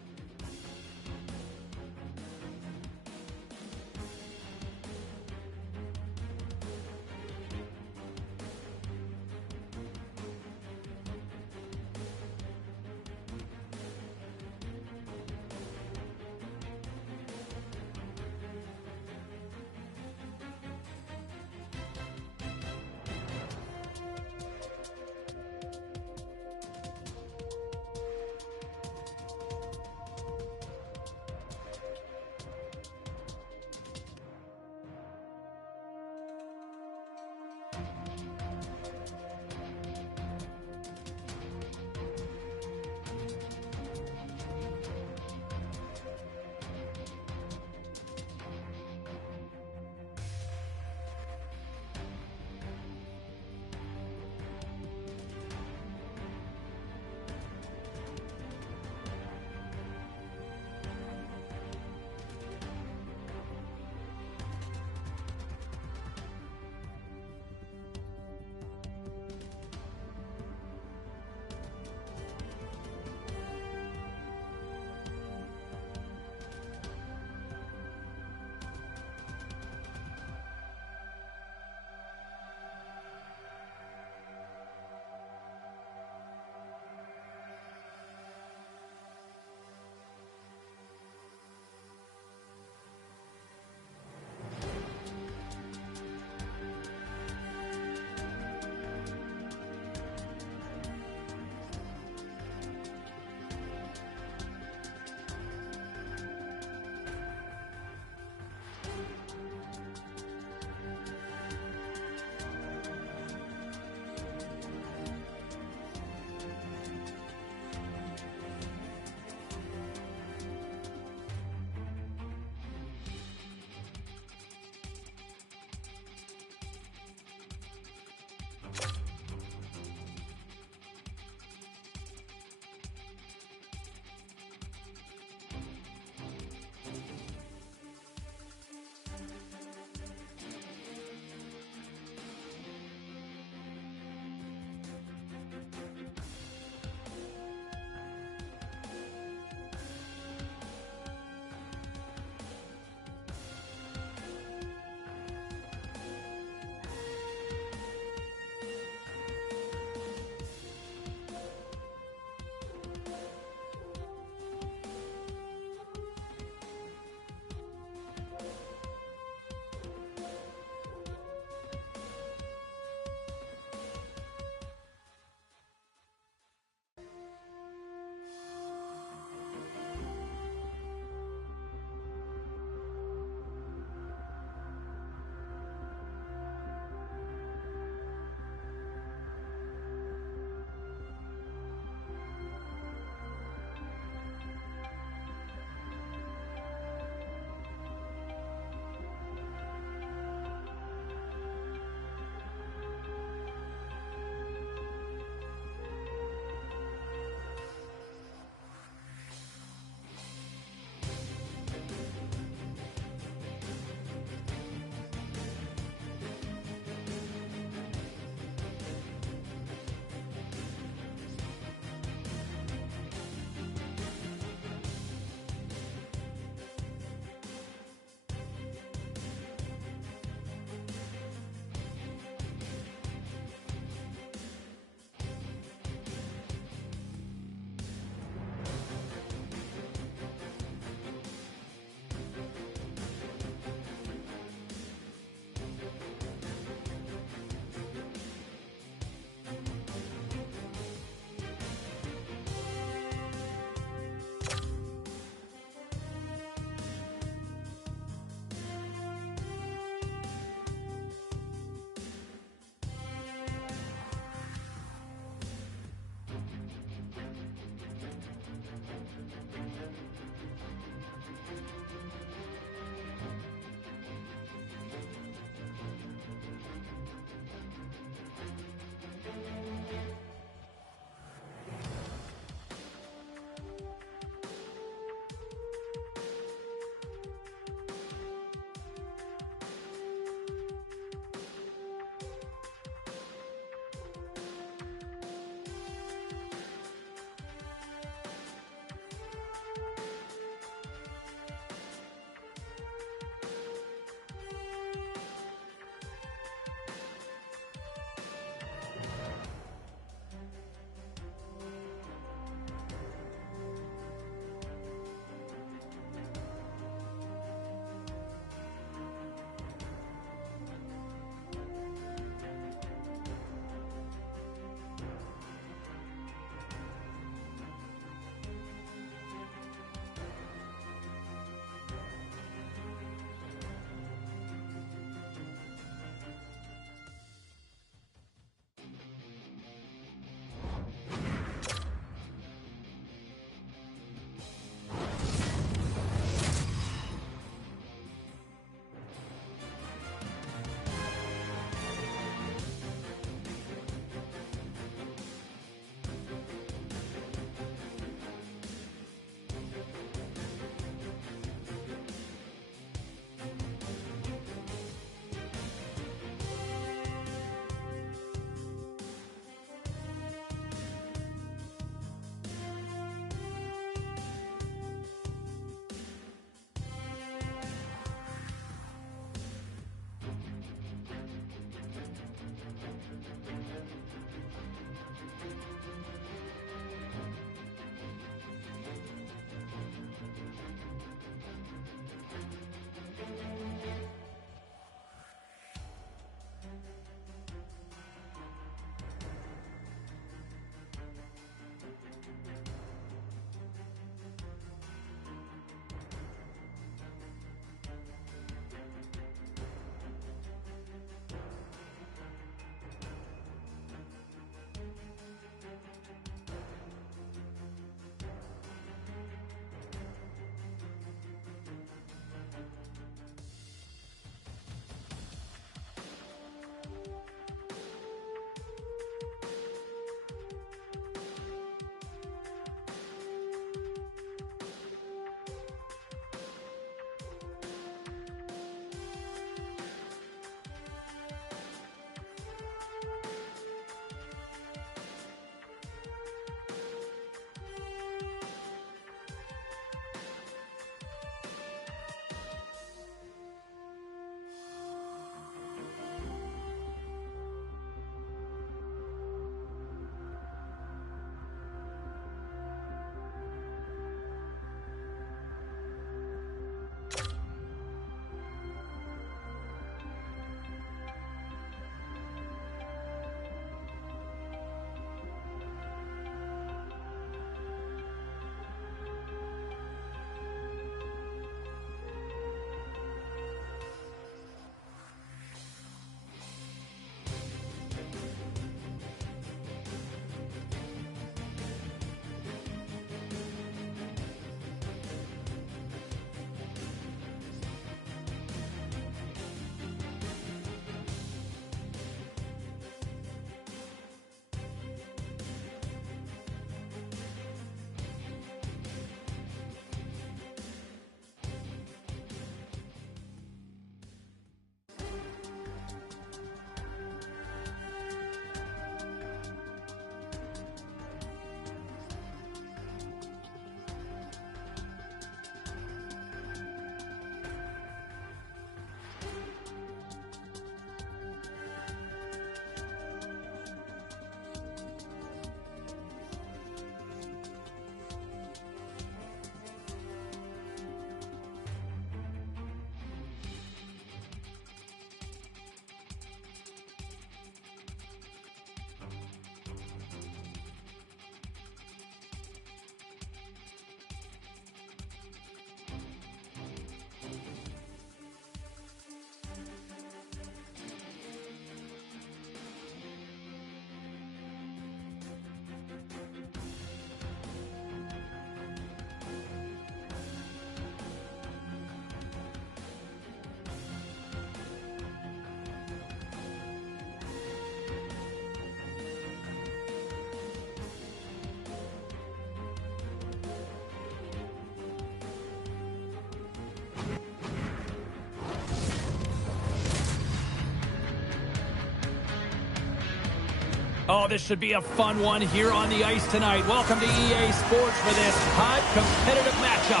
Oh, this should be a fun one here on the ice tonight. Welcome to EA Sports for this hot, competitive matchup.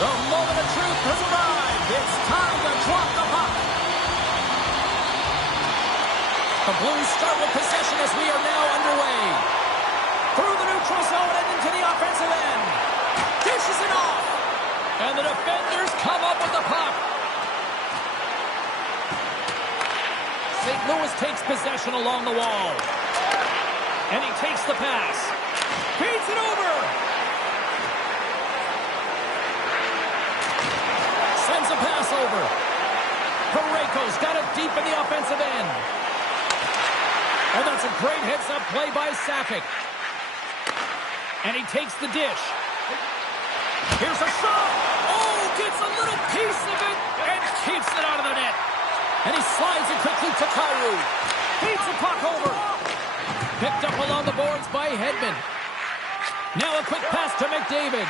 The moment of truth has arrived. It's time to drop the puck. The Blues start with possession as we are now underway. Through the neutral zone and into the offensive end. Dishes it off. And the defenders come up with the puck. St. Louis takes possession along the wall. And he takes the pass. Feeds it over. Sends a pass over. Parayko's got it deep in the offensive end. And that's a great heads-up play by Sakic. And he takes the dish. Here's a shot. Oh, gets a little piece of it and keeps it out of the net. And he slides it quickly to Kyrou. Feeds the puck over. Picked up along the boards by Hedman. Now a quick pass to McDavid.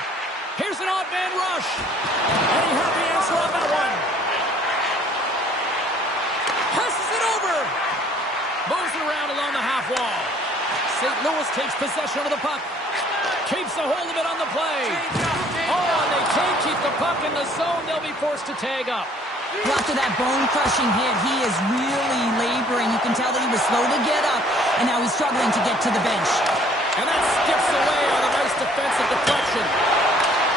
Here's an odd man rush. And he had the answer on that one. Passes it over. Moves it around along the half wall. St. Louis takes possession of the puck. Keeps a hold of it on the play. Oh, and they can't keep the puck in the zone. They'll be forced to tag up. After that bone-crushing hit, he is really laboring. You can tell that he was slow to get up, and now he's struggling to get to the bench. And that skips away on a nice defensive deflection.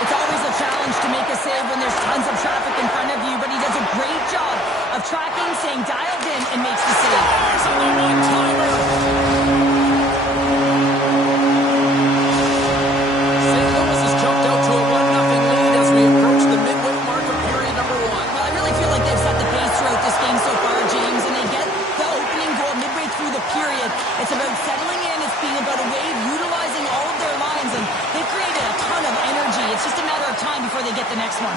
It's always a challenge to make a save when there's tons of traffic in front of you, but he does a great job of tracking, staying dialed in, and makes the save. Scores on the one-timer! St. Louis has jumped out to a 1-0 lead as we approach the midway mark of period number 1. Well, I really feel like they've set the pace throughout this game so far, James, and they get the opening goal midway through the period. It's about settling in. It's being about a wave, utilizing all of their lines, and they've created a ton of energy. It's just a matter of time before they get the next one.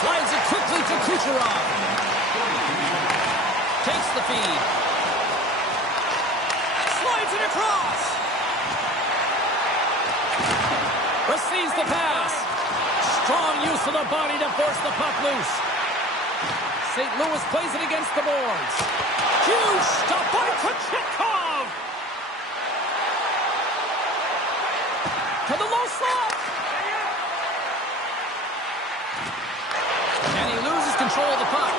Slides it quickly to Kucherov. Takes the feed. Slides it across. Receives the pass. Strong use of the body to force the puck loose. St. Louis plays it against the boards. Huge stop by Kochetkov. To the low slot. And he loses control of the puck.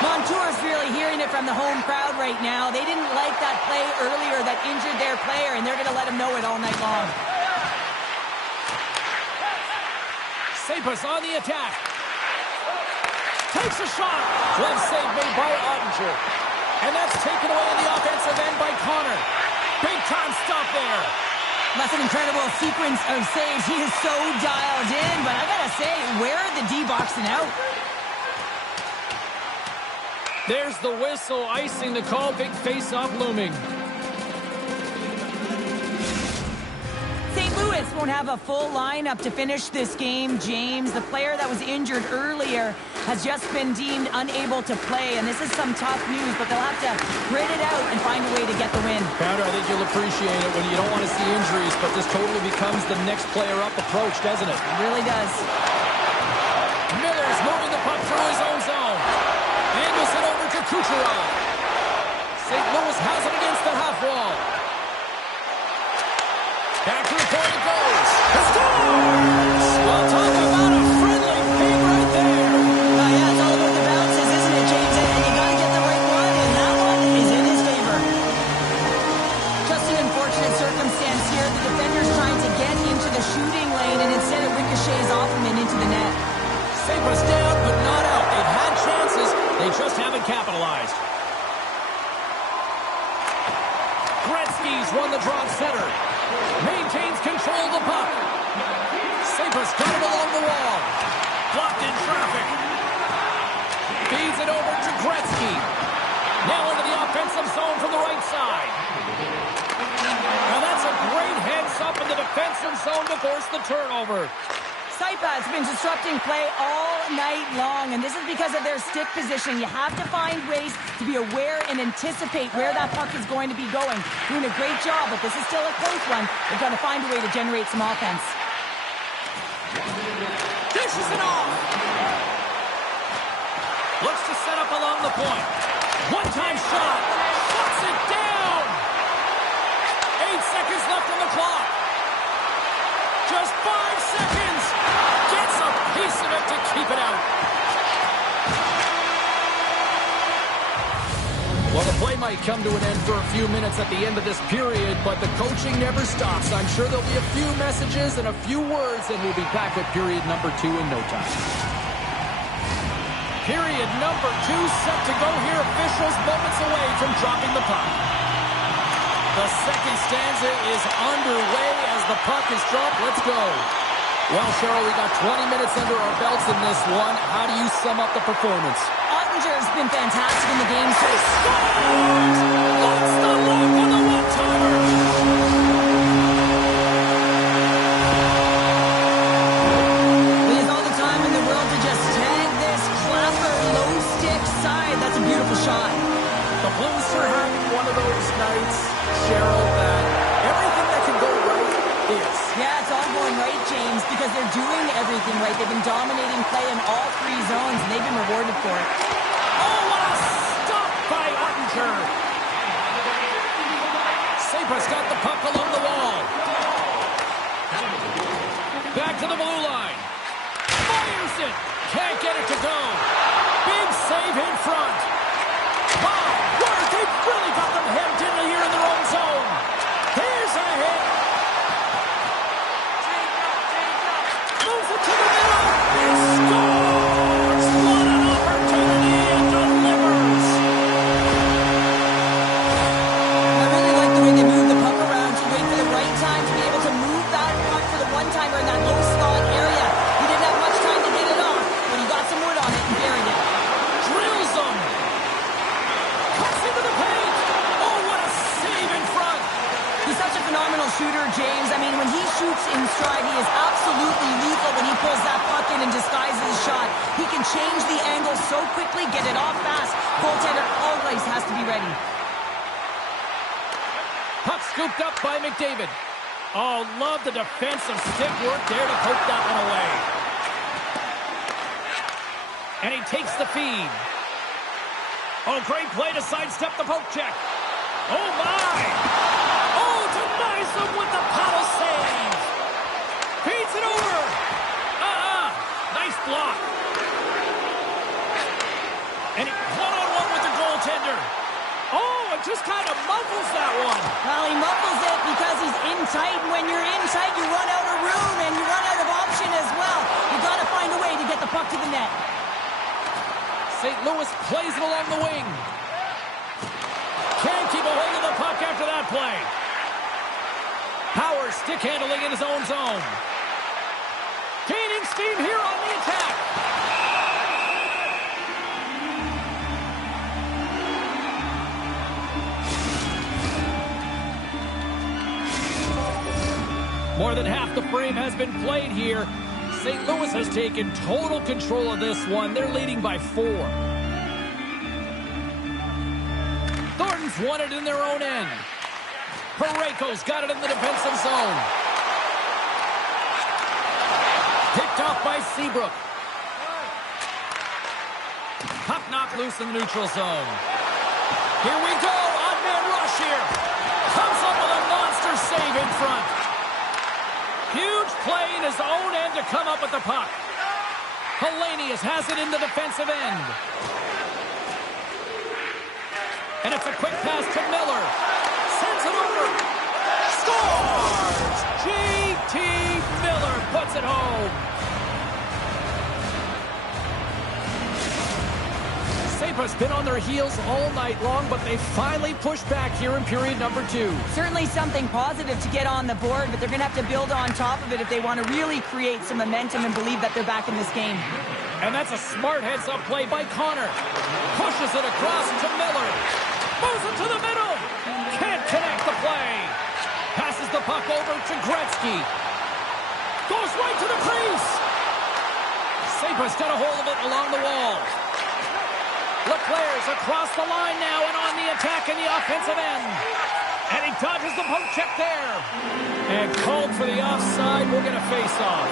Montour's really hearing it from the home crowd right now. They didn't like that play earlier that injured their player, and they're going to let him know it all night long. Sabres on the attack. Takes a shot. Glove save made by Ottinger. And that's taken away on the offensive end by Connor. Big time stop there. That's an incredible sequence of saves. He is so dialed in, but I gotta say, where are the D-boxing out? There's the whistle, icing the call, big face-off looming. St. Louis won't have a full lineup to finish this game, James. The player that was injured earlier has just been deemed unable to play, and this is some tough news, but they'll have to grit it out and find a way to get the win. Pounder, I think you'll appreciate it when you don't want to see injuries, but this totally becomes the next player up approach, doesn't it? It really does. Miller's moving the puck through his own zone. Angles it over to Kucherov. St. Louis has it against the half wall. Back to the point it goes. It scores! Well, talk about a friendly game right there. Yeah, it's all about the bounces, isn't it, James? And you got to get the right one, and that one is in his favor. Just an unfortunate circumstance here. The defender's trying to get into the shooting lane, and instead it ricochets off him and into the net. Sabres down, but not out. They've had chances. They just haven't capitalized. Gretzky's won the draw center. Maintains control of the puck. Sabres got it along the wall. Blocked in traffic. Feeds it over to Gretzky. Now into the offensive zone from the right side. Now that's a great heads-up in the defensive zone to force the turnover. Saipa's been disrupting play all night long, and this is because of their stick position. You have to find ways to be aware and anticipate where that puck is going to be going. Doing a great job, but this is still a close one. They've got to find a way to generate some offense. Dishes it off. Looks to set up along the point. One-time shot. Shuts it down. 8 seconds left on the clock. Just 5 seconds. Gets a piece of it to keep it out. Well, the play might come to an end for a few minutes at the end of this period, but the coaching never stops. I'm sure there'll be a few messages and a few words, and we'll be back with period number 2 in no time. Period number 2 set to go here. Officials moments away from dropping the puck. The second stanza is underway as the puck is dropped. Let's go. Well, Cheryl, we got 20 minutes under our belts in this one. How do you sum up the performance? Ottinger's been fantastic in the game. He scores! Lost the lock on the one-timer! He has all the time in the world to just tag this Clapper low stick side. That's a beautiful shot. The Blues are having one of those nights, Cheryl, that everything that can go right is. Yeah, it's all going right, James, because they're doing everything right. They've been dominating play in all 3 zones, and they've been rewarded for it. Oh, what a stop by Ottinger! Sabres got the puck along the wall. Back to the blue line. Fires it! Can't get it to go. Big save in front. My word, they've really got them hemmed in here in their own zone. Here's a hit. Moves it to the middle. He scores! What an opportunity and delivers. I really like the way they move the puck around to wait for the right time to be able to move that puck for the one-timer in that low slot area. He didn't have much time to get it off, but he got some wood on it and buried it. Drills them. Cuts into the paint. Oh, what a save in front. He's such a phenomenal shooter, James. I mean, when he shoots in stride, he is absolutely lethal when he pulls that puck in and disguises his shot. He can change the angle so quickly, get it off fast. Goaltender always has to be ready. Puck scooped up by McDavid. Oh, love the defensive stick work there to poke that one away. And he takes the feed. Oh, great play to sidestep the poke check. Oh, my! Oh, denies him with the paddle save. Feeds it over. Nice block. And he one-on-one with the goaltender. Oh, it just kind of muffles that one. Well, he muffles it because he's in tight. When you're in tight, you run out of room and you run out of option as well. You got to find a way to get the puck to the net. St. Louis plays it along the wing. Can't keep a hold of the puck after that play. Power stick handling in his own zone. Gaining steam here on the attack. More than half the frame has been played here. St. Louis has taken total control of this one. They're leading by 4. Thornton's won it in their own end. Parayko's got it in the defensive zone. Picked off by Seabrook. Puck knocked loose in the neutral zone. Here we go. Odd man rush here. Comes up with a monster save in front. Huge play in his own end to come up with the puck. Hellenius has it in the defensive end. And it's a quick pass to Miller. Sends it over. Scores! J.T. Miller puts it home. Sabres been on their heels all night long, but they finally pushed back here in period number 2. Certainly something positive to get on the board, but they're going to have to build on top of it if they want to really create some momentum and believe that they're back in this game. And that's a smart heads-up play by Connor. Pushes it across to Miller. Moves it to the middle. Can't connect the play. Passes the puck over to Gretzky. Goes right to the crease. Sabres got a hold of it along the wall. Leclerc's across the line now and on the attack in the offensive end. And he dodges the poke check there. And called for the offside. We're going to face off.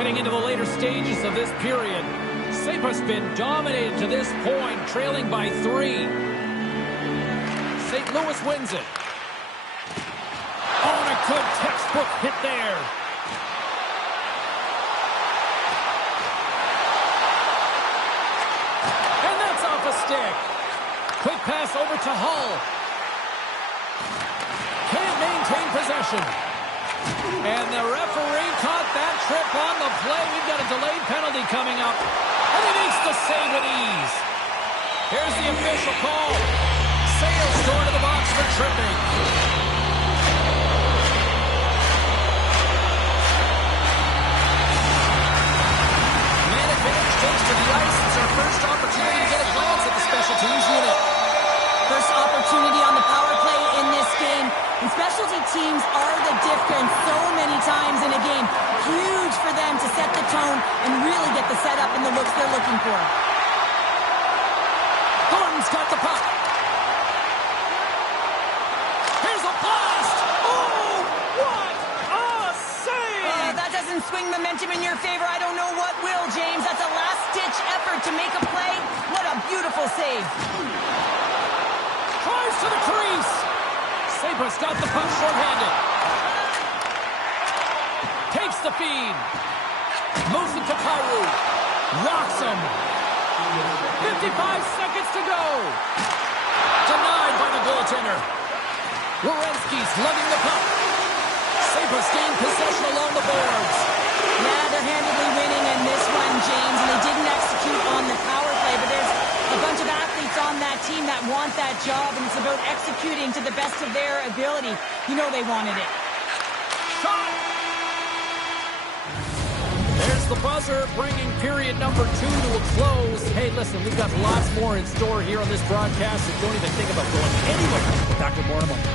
Getting into the later stages of this period, Sabres been dominated to this point, trailing by 3. St. Louis wins it. Oh, and a good textbook hit there. And that's off a stick. Quick pass over to Hull. Can't maintain possession. And the referee caught that trip on the play. We've got a delayed penalty coming up. And he makes the save with ease. Here's the official call. Sales going to the box for tripping. Man advantage takes to the ice. It's our first opportunity to get a glance at the special teams unit. First opportunity on the power play in this game. And specialty teams are the difference so many times in a game. Huge for them to set the tone and really get the setup and the looks they're looking for. Gordon's got the puck. Here's a blast. Oh, what a save! That doesn't swing momentum in your favor. I don't know what will, James. That's a last-ditch effort to make a play. What a beautiful save. Drives to the crease. Sabres got the puck short-handed. Takes the feed. Moves it to Kyrou. Rocks him. 55 seconds to go. Denied by the goaltender. Werenski's lugging the puck. Sabres gain possession along the boards. Yeah, they're handily winning in this one, James, and they didn't execute on the power play, but there's a bunch of athletes on that team that want that job, and it's about executing to the best of their ability. You know they wanted it. Shot! There's the buzzer, bringing period number 2 to a close. Hey, listen, we've got lots more in store here on this broadcast, so don't even think about going anywhere. Back with more in a moment.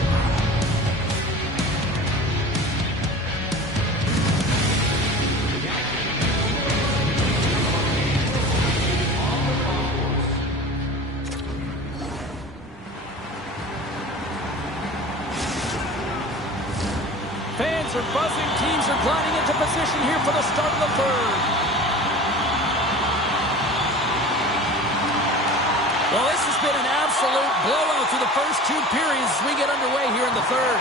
Fans are buzzing. Teams are gliding into position here for the start of the third. Well, this has been an absolute blowout through the first 2 periods as we get underway here in the third.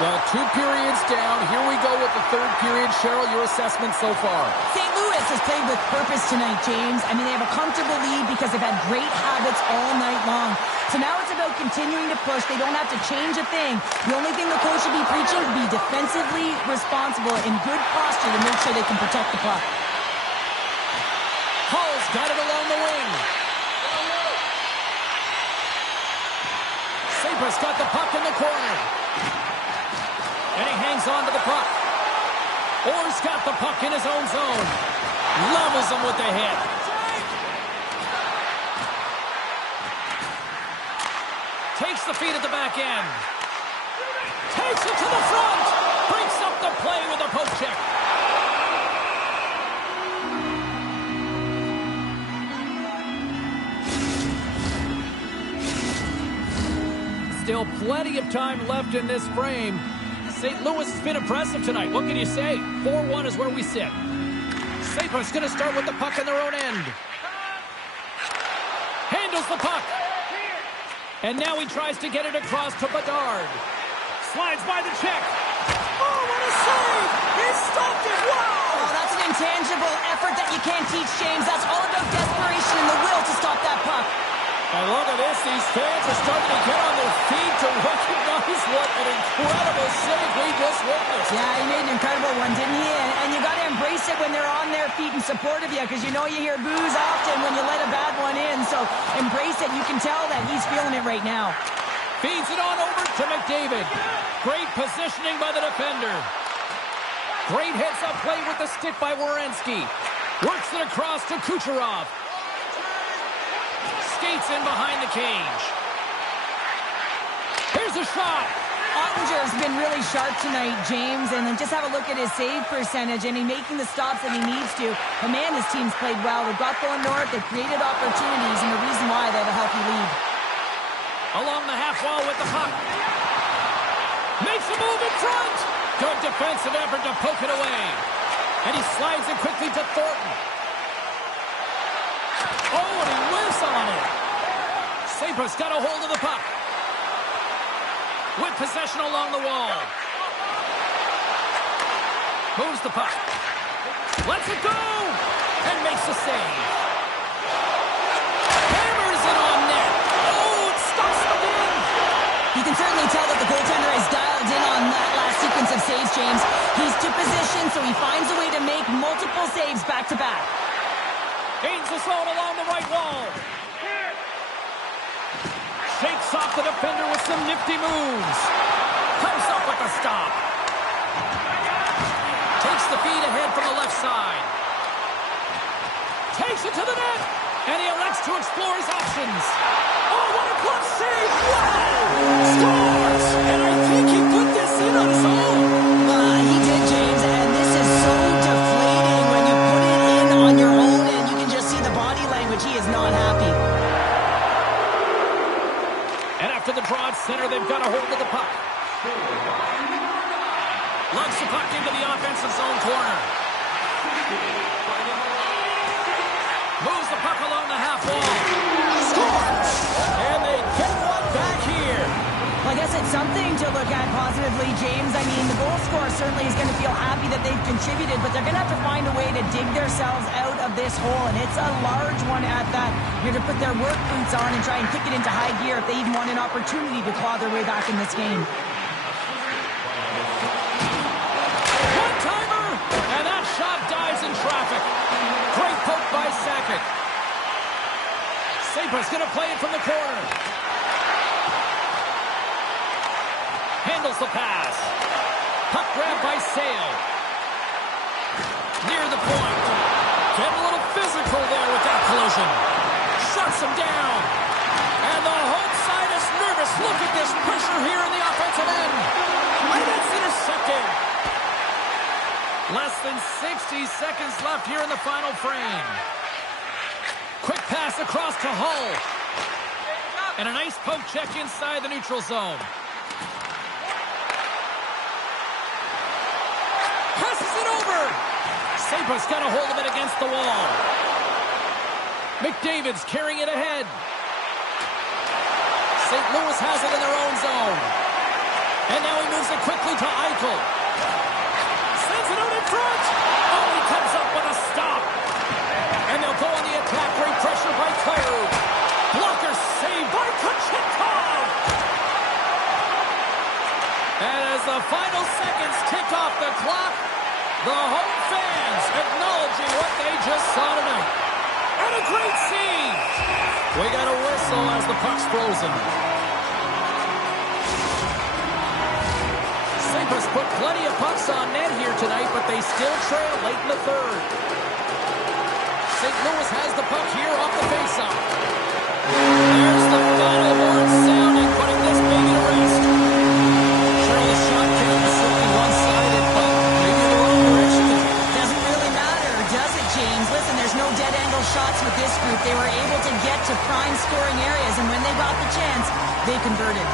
Well, 2 periods down. Here we go with the third period. Cheryl, your assessment so far? St. Louis has played with purpose tonight, James. I mean, they have a comfortable lead because they've had great habits all night long. So now it's about continuing to push. They don't have to change a thing. The only thing the coach should be preaching is be defensively responsible in good posture to make sure they can protect the puck. Hull's got it along the wing. Sabres got the puck in the corner. And he hangs on to the puck. Orr's got the puck in his own zone. Levels him with the hit. Takes the feed at the back end. Takes it to the front. Breaks up the play with a poke check. Still plenty of time left in this frame. St. Louis has been impressive tonight. What can you say? 4-1 is where we sit. Sabres going to start with the puck in their own end. Handles the puck. And now he tries to get it across to Bedard. Slides by the check. Oh, what a save! He stopped it! Wow! Oh, that's an intangible effort that you can't teach, James. That's all about desperation and the will to stop that puck. And look at this. These fans are starting to get on their feet to recognize what an incredible save we just witnessed. Yeah, he made an incredible one, didn't he? And you got to embrace it when they're on their feet in support of you, because you know you hear boos often when you let a bad one in. So embrace it. You can tell that he's feeling it right now. Feeds it on over to McDavid. Great positioning by the defender. Great heads-up play with the stick by Werenski. Works it across to Kucherov. Skates in behind the cage. Here's a shot. Ottinger's been really sharp tonight, James, and then just have a look at his save percentage, and he's making the stops that he needs to. But man, this team's played well. They've got going north, they've created opportunities, and the reason why they have a healthy lead. Along the half wall with the puck. Makes a move in front. Good defensive effort to poke it away. And he slides it quickly to Thornton. Oh, and he whiffs on it. Sabres got a hold of the puck. With possession along the wall. Moves the puck. Lets it go. And makes a save. Hammers it on net. Oh, it stops again. You can certainly tell that the goaltender is dialed in on that last sequence of saves, James. He's to position, so he finds a way to make multiple saves back-to-back. Gains the zone along the right wall. Shakes off the defender with some nifty moves. Comes up with the stop. Takes the feed ahead from the left side. Takes it to the net. And he elects to explore his options. Oh, what a clutch save! Wow! Scores! And I think he put this in on his own. He did, James, and this is so deflating when you put it in on your own and you can just see the body language. He is not happy. And after the draw at center, they've got a hold of the puck. Lugs the puck into the offensive zone corner. Moves the puck along the half wall. Scores! And they get one back here. Well, I guess it's something to look at positively, James. I mean, the goal scorer certainly is going to feel happy that they've contributed, but they're going to have to find a way to dig themselves out of this hole, and it's a large one at that. You're going to put their work boots on and try and kick it into high gear if they even want an opportunity to claw their way back in this game. One-timer! And that shot dives in traffic. Great poke by Sakic. Sabres going to play it from the corner. Handles the pass. Puck grab by Sale. Near the point. Getting a little physical there with that collision. Shuts him down. And the home side is nervous. Look at this pressure here in the offensive end. And it's intercepted. Less than 60 seconds left here in the final frame. Quick pass across to Hull. And a nice poke check inside the neutral zone. Passes it over. Sabres got a hold of it against the wall. McDavid's carrying it ahead. St. Louis has it in their own zone. And now he moves it quickly to Eichel. Sends it out in front. Oh, he comes up with a stop. And they'll go on the attack. Great pressure by Kyrou. Blocker saved by Kochetkov. And as the final seconds tick off the clock, the home fans acknowledging what they just saw tonight. And a great scene. We got a whistle as the puck's frozen. Sabres put plenty of pucks on net here tonight, but they still trail late in the third. St. Louis has the puck here off the faceoff. There's the final horn sounding, putting this baby to rest. Sure, the shot came certainly one-sided, but maybe the wrong direction. Doesn't really matter, does it, James? Listen, there's no dead-angle shots with this group. They were able to get to prime scoring areas, and when they got the chance, they converted.